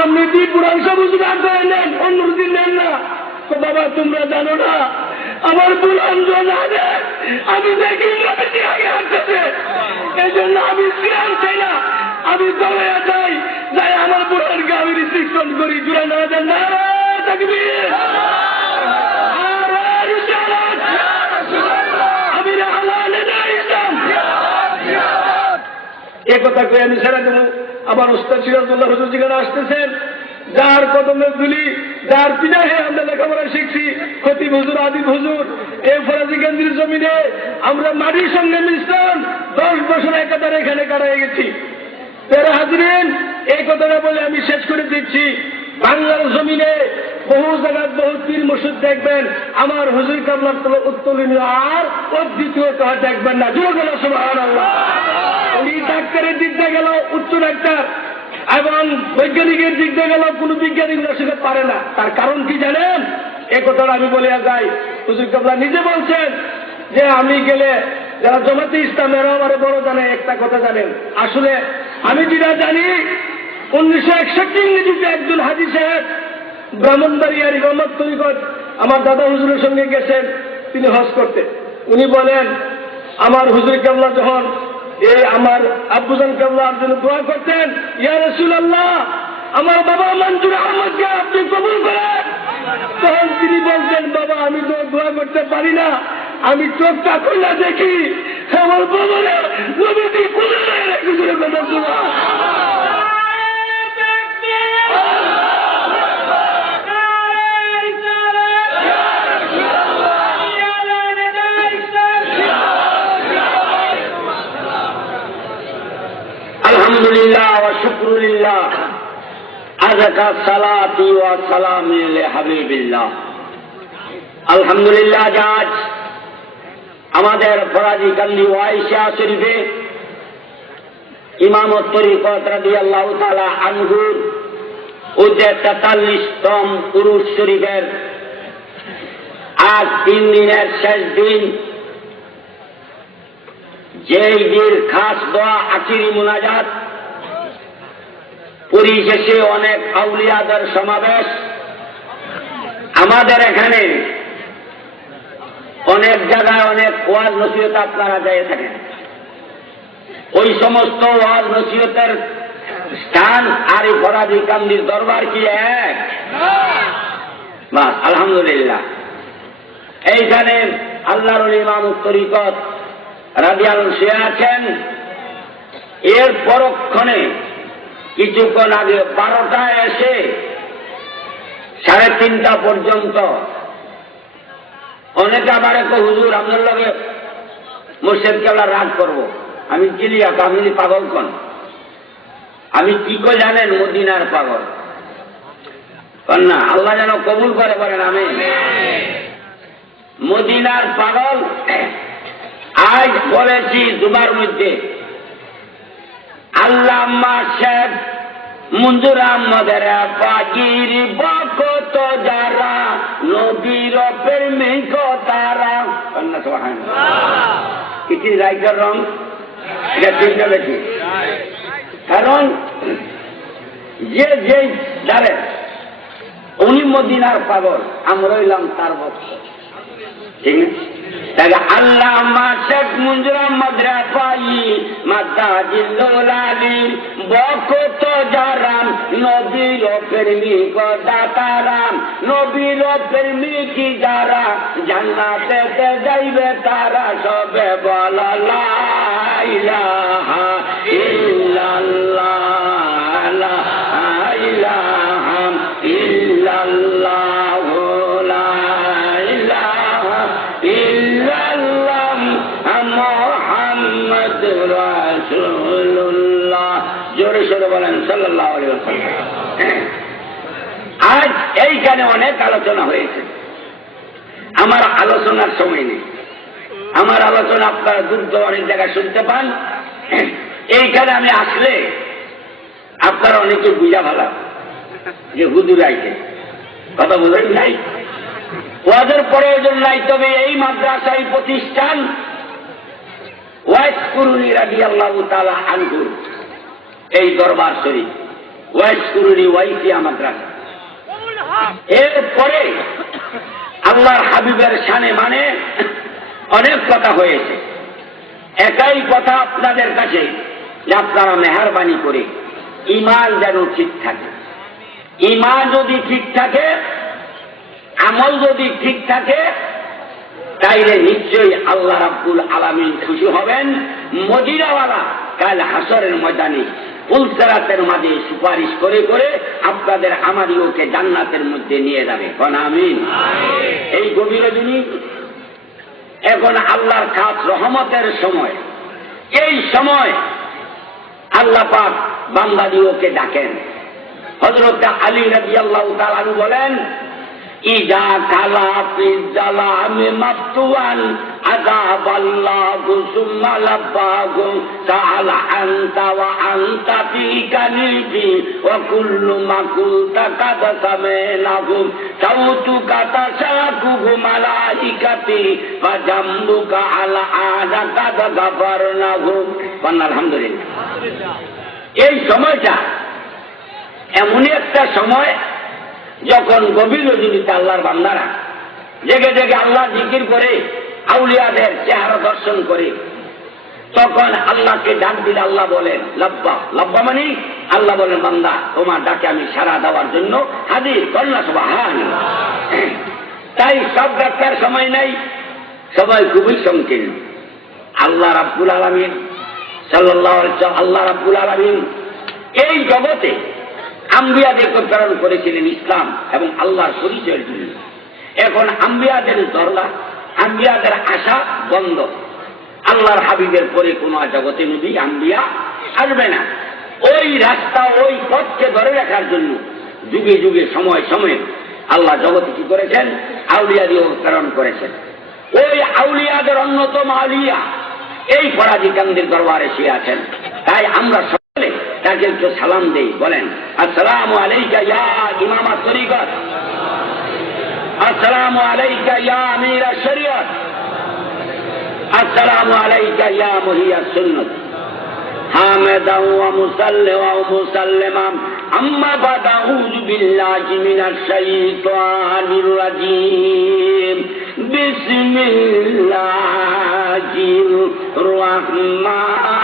আপনি কি পুরান সব হুজুর আগে নেন, অন্য দিন নেন না? তো বাবা তোমরা জানো না আমার পুরান জানে আমি দেখি নবীজি আগে আসতেছে, এই জন্য আমি সিয়াম চাই না, আমি দলে যাই যাই আমার পুরানকে আমি রিস্ট্রিকশন করি। জুড়ে না দেন না তাকবীর। এ কথা কই আমি ছেড়ে দেবো। আমার ওস্তাদ সিরাজুল্লাহ হুজুর যেখানে আসতেছেন, যার কদমে দুলি যার পিনাহে আমরা লেখাপড়া শিখছি, খতিব হুজুর আদিব হুজুর এই ফরাজি কেন্দ্রের জমিনে আমরা মাটির সঙ্গে মিশলাম 10 বছর একাধারে এখানে কাটাই গেছি। তেরা হাজরিন, এই কথাটা বলে আমি শেষ করে দিচ্ছি। বাংলার জমিনে বহু জায়গায় বহু পীর মসজিদ দেখবেন, আমার হুজুর কাবলার উত্তোলনীয় আর অদ্বিতীয় কথা দেখবেন না। জোর গেল সুবহানাল্লাহ। উনি ডাক্তারের দিক দিয়ে গেল উচ্চ ডাক্তার, এবং বৈজ্ঞানিকের দিক দিয়ে গেল কোন বিজ্ঞানী সেটা পারে না। তার কারণ কি জানেন? এ কথাটা আমি বলে যাই। হুজুর কাবলা নিজে বলছেন যে আমি গেলে যারা জামাতে ইসলামের আমার বড় জানে একটা কথা জানেন। আসলে আমি যেটা জানি 1961 ইংরেজিতে একজন হাজী সাহেব ব্রাহ্মণবাড়িয়ার ইমামত তরিকত আমার দাদা হুজুরের সঙ্গে গেছেন তিনি হজ করতে। উনি বলেন আমার হুজুর কাবলা যখন এই আমার আব্বুজান কাবলার জন্য দোয়া করতেন, ইয়া রাসূলুল্লাহ আমার বাবা মনজুর আহমদকে আপনি কবুল করেন। তখন তিনি বলতেন বাবা আমি তো দোয়া করতে পারি না, আমি চোখটা খুলে দেখি আমার বাবারা নবীজি খুলে হুজুরের কথা শোনা। আলহামদুলিল্লাহ ওয়া শুকরুলিল্লাহ আযাকা সালাতি ওয়া সালামি আলা হাবিবিল্লাহ। আলহামদুলিল্লাহ, আজ আমাদের ফরাজি কান্দি ওয়াইশা শরীফে ইমামত তরিকত রাদিয়াল্লাহু তাআলা আনহু ও 43তম উরুস শরীফের আজ 3 দিনের শেষ দিন, যেই দিন খাস দোয়া আখিরি মুনাজাত, পরিশেষে অনেক আউলিয়াদের সমাবেশ। আমাদের এখানে অনেক জায়গায় অনেক ওয়াজ নসিহত আপনারা যেয়ে থাকেন, ওই সমস্ত ওয়াজ নসিহতের স্থান আর এই ফরাজি কান্দির দরবার কি এক? বাস আলহামদুলিল্লাহ। এইখানে আল্লাহর ইমামত তরিকত রাদিয়াল্লাহু শুয়ে আছেন। এর পরক্ষণে কিছুক্ষণ আগে 12টায় এসে 3:30 পর্যন্ত অনেকে আবার এক হুজুর আপনার লগে মুর্শিদ কেবলা রাগ করবো। আমি চিলিয়া আপনি পাগল কন, আমি কি করে জানেন মদিনার পাগল না, আল্লাহ যেন কবুল করে বলেন আমি মদিনার পাগল। আজ বলেছি জুমার মধ্যে আল্লামা শেখ মঞ্জুর আহমদের পাগির বকত যারা নবীর প্রেমিক তারা it is right or wrong? এটা ঠিক না বেশি? কারণ যে যারে উনি মদিনার পাগল, আমরা হইলাম তার ভক্ত, ঠিক না? তাহলে আল্লামা শেখ মঞ্জুর আহমদ পাই মাদাজিল্লালি বকত যারা নবীর প্রেমিক দাতারা নবীর প্রেমিক যারা জান্নাতে যাইবে তারা সবে বলা লা ইলাহা ইল্লাল্লাহ লা ইলাহা ইল্লাল্লাহ লা ইলাহা ইল্লাল্লাহ মুহাম্মাদুর রাসূলুল্লাহ। জোরে সোরে বলেন সাল্লাল্লাহু আলাইহি ওয়াসাল্লাম। আজ এইখানে অনেক আলোচনা হয়েছে, আমার আলোচনার সময় নেই। আমার আলোচনা আপনারা দূর অনেক জায়গায় শুনতে পান। এইখানে আমি আসলে আপনারা অনেকে বুঝা ভালো যে হুজুর আইছে, কথা বলেন নাই, ওয়াজের প্রয়োজন নাই। তবে এই মাদ্রাসা, এই প্রতিষ্ঠান ওয়াইস কুরুনি রাদিয়াল্লাহু তাআলা আনহু, এই দরবার শরীফ ওয়াইস কুরুনি ওয়াইসিয়া মাদ্রাসা, এরপরে আল্লাহর হাবিবের শানে মানে অনেক কথা হয়েছে। একাই কথা আপনাদের কাছে যে আপনারা মেহরবানি করে ঈমান যেন ঠিক থাকে। ঈমান যদি ঠিক থাকে, আমল যদি ঠিক থাকে, তাইলে নিশ্চয়ই আল্লাহ রাব্বুল আলামিন খুশি হবেন। মদিনাওয়ালা কাল হাসরের ময়দানে পুলসেরাতের মাঝে সুপারিশ করে করে আপনাদের আমাদিওকে জান্নাতের মধ্যে নিয়ে যাবে। কোন আমিন। এই গভীর রজনী এখন আল্লাহর খাস রহমতের সময়, এই সময় আল্লাহ পাক বান্দাদিওকে ডাকেন। হযরত আলী রাদিয়াল্লাহু তাআলা বলেন, ইজা কালা ফিজালামি মাফতুয়ান আযাবাল্লাহু সুম্মা লাব্বাহু তাআলা আনতা ওয়া আনতা ফি কানিবি ওয়া কুল্লু মা কুলতা কাদ সামেনাহু সাউতুকা তাশাকুহু মালাইকাতি ফাজাম্বুকা আলা আদা কাদ গাফারনাহু। আলহামদুলিল্লাহ। এই সময়টা এমনই একটা সময় যখন গভীর রজনীতে আল্লাহর বান্দারা জেগে জেগে আল্লাহ জিকির করে, আউলিয়াদের চেহারা দর্শন করে, তখন আল্লাহকে ডাক দিলে আল্লাহ বলেন লাব্বা। লাব্বা মানে আল্লাহ বলেন, বান্দা তোমার ডাকে আমি সাড়া দেওয়ার জন্য হাজির। কন্যা সুবহানাল্লাহ। তাই সব ডাকার সময় নাই, সবাই খুবই সংকীর্ণ। আল্লাহ রাব্বুল আলামিন সাল্লাল্লাহু আলাইহি ওয়াসাল্লাম, আল্লাহ রাব্বুল আলামিন এই জগতে আম্বিয়াদেরকে প্রেরণ করেছিলেন ইসলাম এবং আল্লাহর পরিচয়ের জন্য। এখন আম্বিয়াদের দরলা, আম্বিয়াদের আশা বন্ধ। আল্লাহর হাবিবের পরে কোন জগতে নবী আম্বিয়া আসবে না। ওই রাস্তা, ওই পথকে ধরে রাখার জন্য যুগে যুগে সময় সময়ে আল্লাহ জগতে কি করেছেন? আউলিয়া দিয়ে প্রেরণ করেছেন। ওই আউলিয়াদের অন্যতম আউলিয়া এই ফরাজি কান্দির দরবারে সে আছেন। তাই আমরা সকলে তাকে একটু সালাম দেই। বলেন আসসালামু আলাইকা ইয়া ইমাম আত-তরিকত, আসসালামু আলাইকা ইয়া আমির আশ-শরিয়ত, আসসালামু আলাইকা ইয়া মুহিয়াস সুন্নাত। হামিদান ওয়া মুসাল্লিমান আম্মা বাদ, আউযু বিল্লাহি মিনাশ শাইতানির রাজীম। বিসমিল্লাহির রহমানির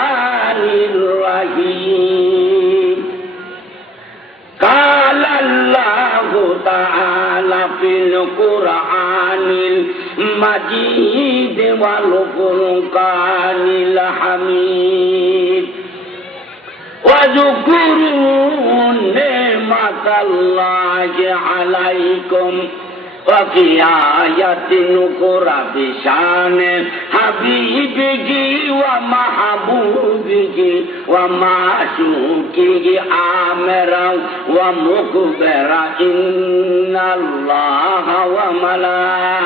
রহিম। قال الله تعالى في القرآن المجيد والفرقان الحميد واذكروا نعمة الله عليكم وفي آية أخرى بشأن حبيبه ومحبوبه ومعشوقه آمرا ومخبرا إن الله وملائكته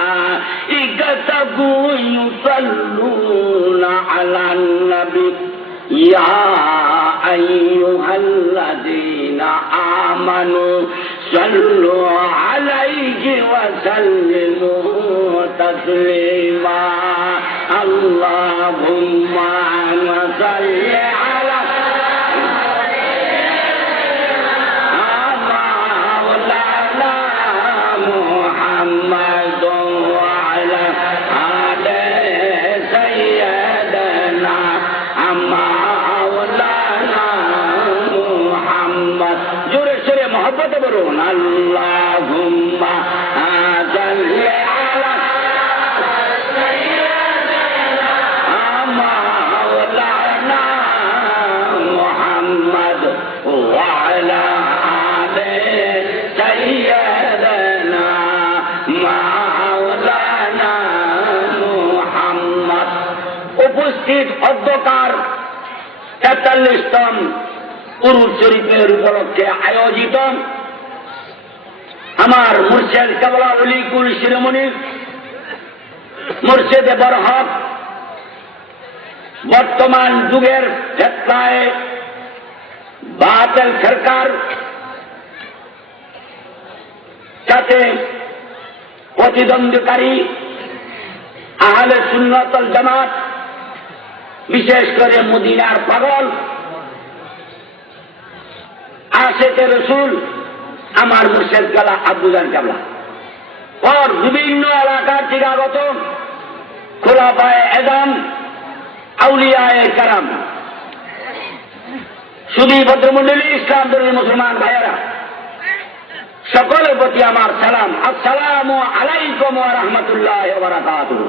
يصلون على النبي يا أيها الذين آمنوا صلوا عليه وسلموا تسليما اللهم صل على مولانا محمد وعلى آل سيدنا مولانا محمد জোরে সোরে মহব্বত বলুন আল্লাহুম্মা সাল্লি আলা مولانا محمد وعلى آل سيدنا مولانا محمد উপস্থিত অধ্যকার ৪৩তম উরুস শরীফের উপলক্ষে আয়োজিত আমার মুর্শিদ কেবলা অলিকুল শিরোমণি মুর্শিদে বরহক বর্তমান যুগের ফেতনায় বাতিল সরকার সাথে প্রতিদ্বন্দ্বীকারী আহলে সুন্নাত ওয়াল জামাত, বিশেষ করে মদিনার পাগল আশিকে রাসূল আমার মুর্শিদ কেবলা আব্দুল্লাহ কেবলা और বিভিন্ন এলাকার থেকে আগত খোলাফায়ে আযম আউলিয়ায়ে কেরাম, শুধু ভদ্রমণ্ডলী, ইসলাম ধর্মের মুসলমান ভাইয়েরা, সকলের প্রতি আমার সালাম। আসসালামু আলাইকুম ওয়া রাহমাতুল্লাহি ওয়া বারাকাতুহু।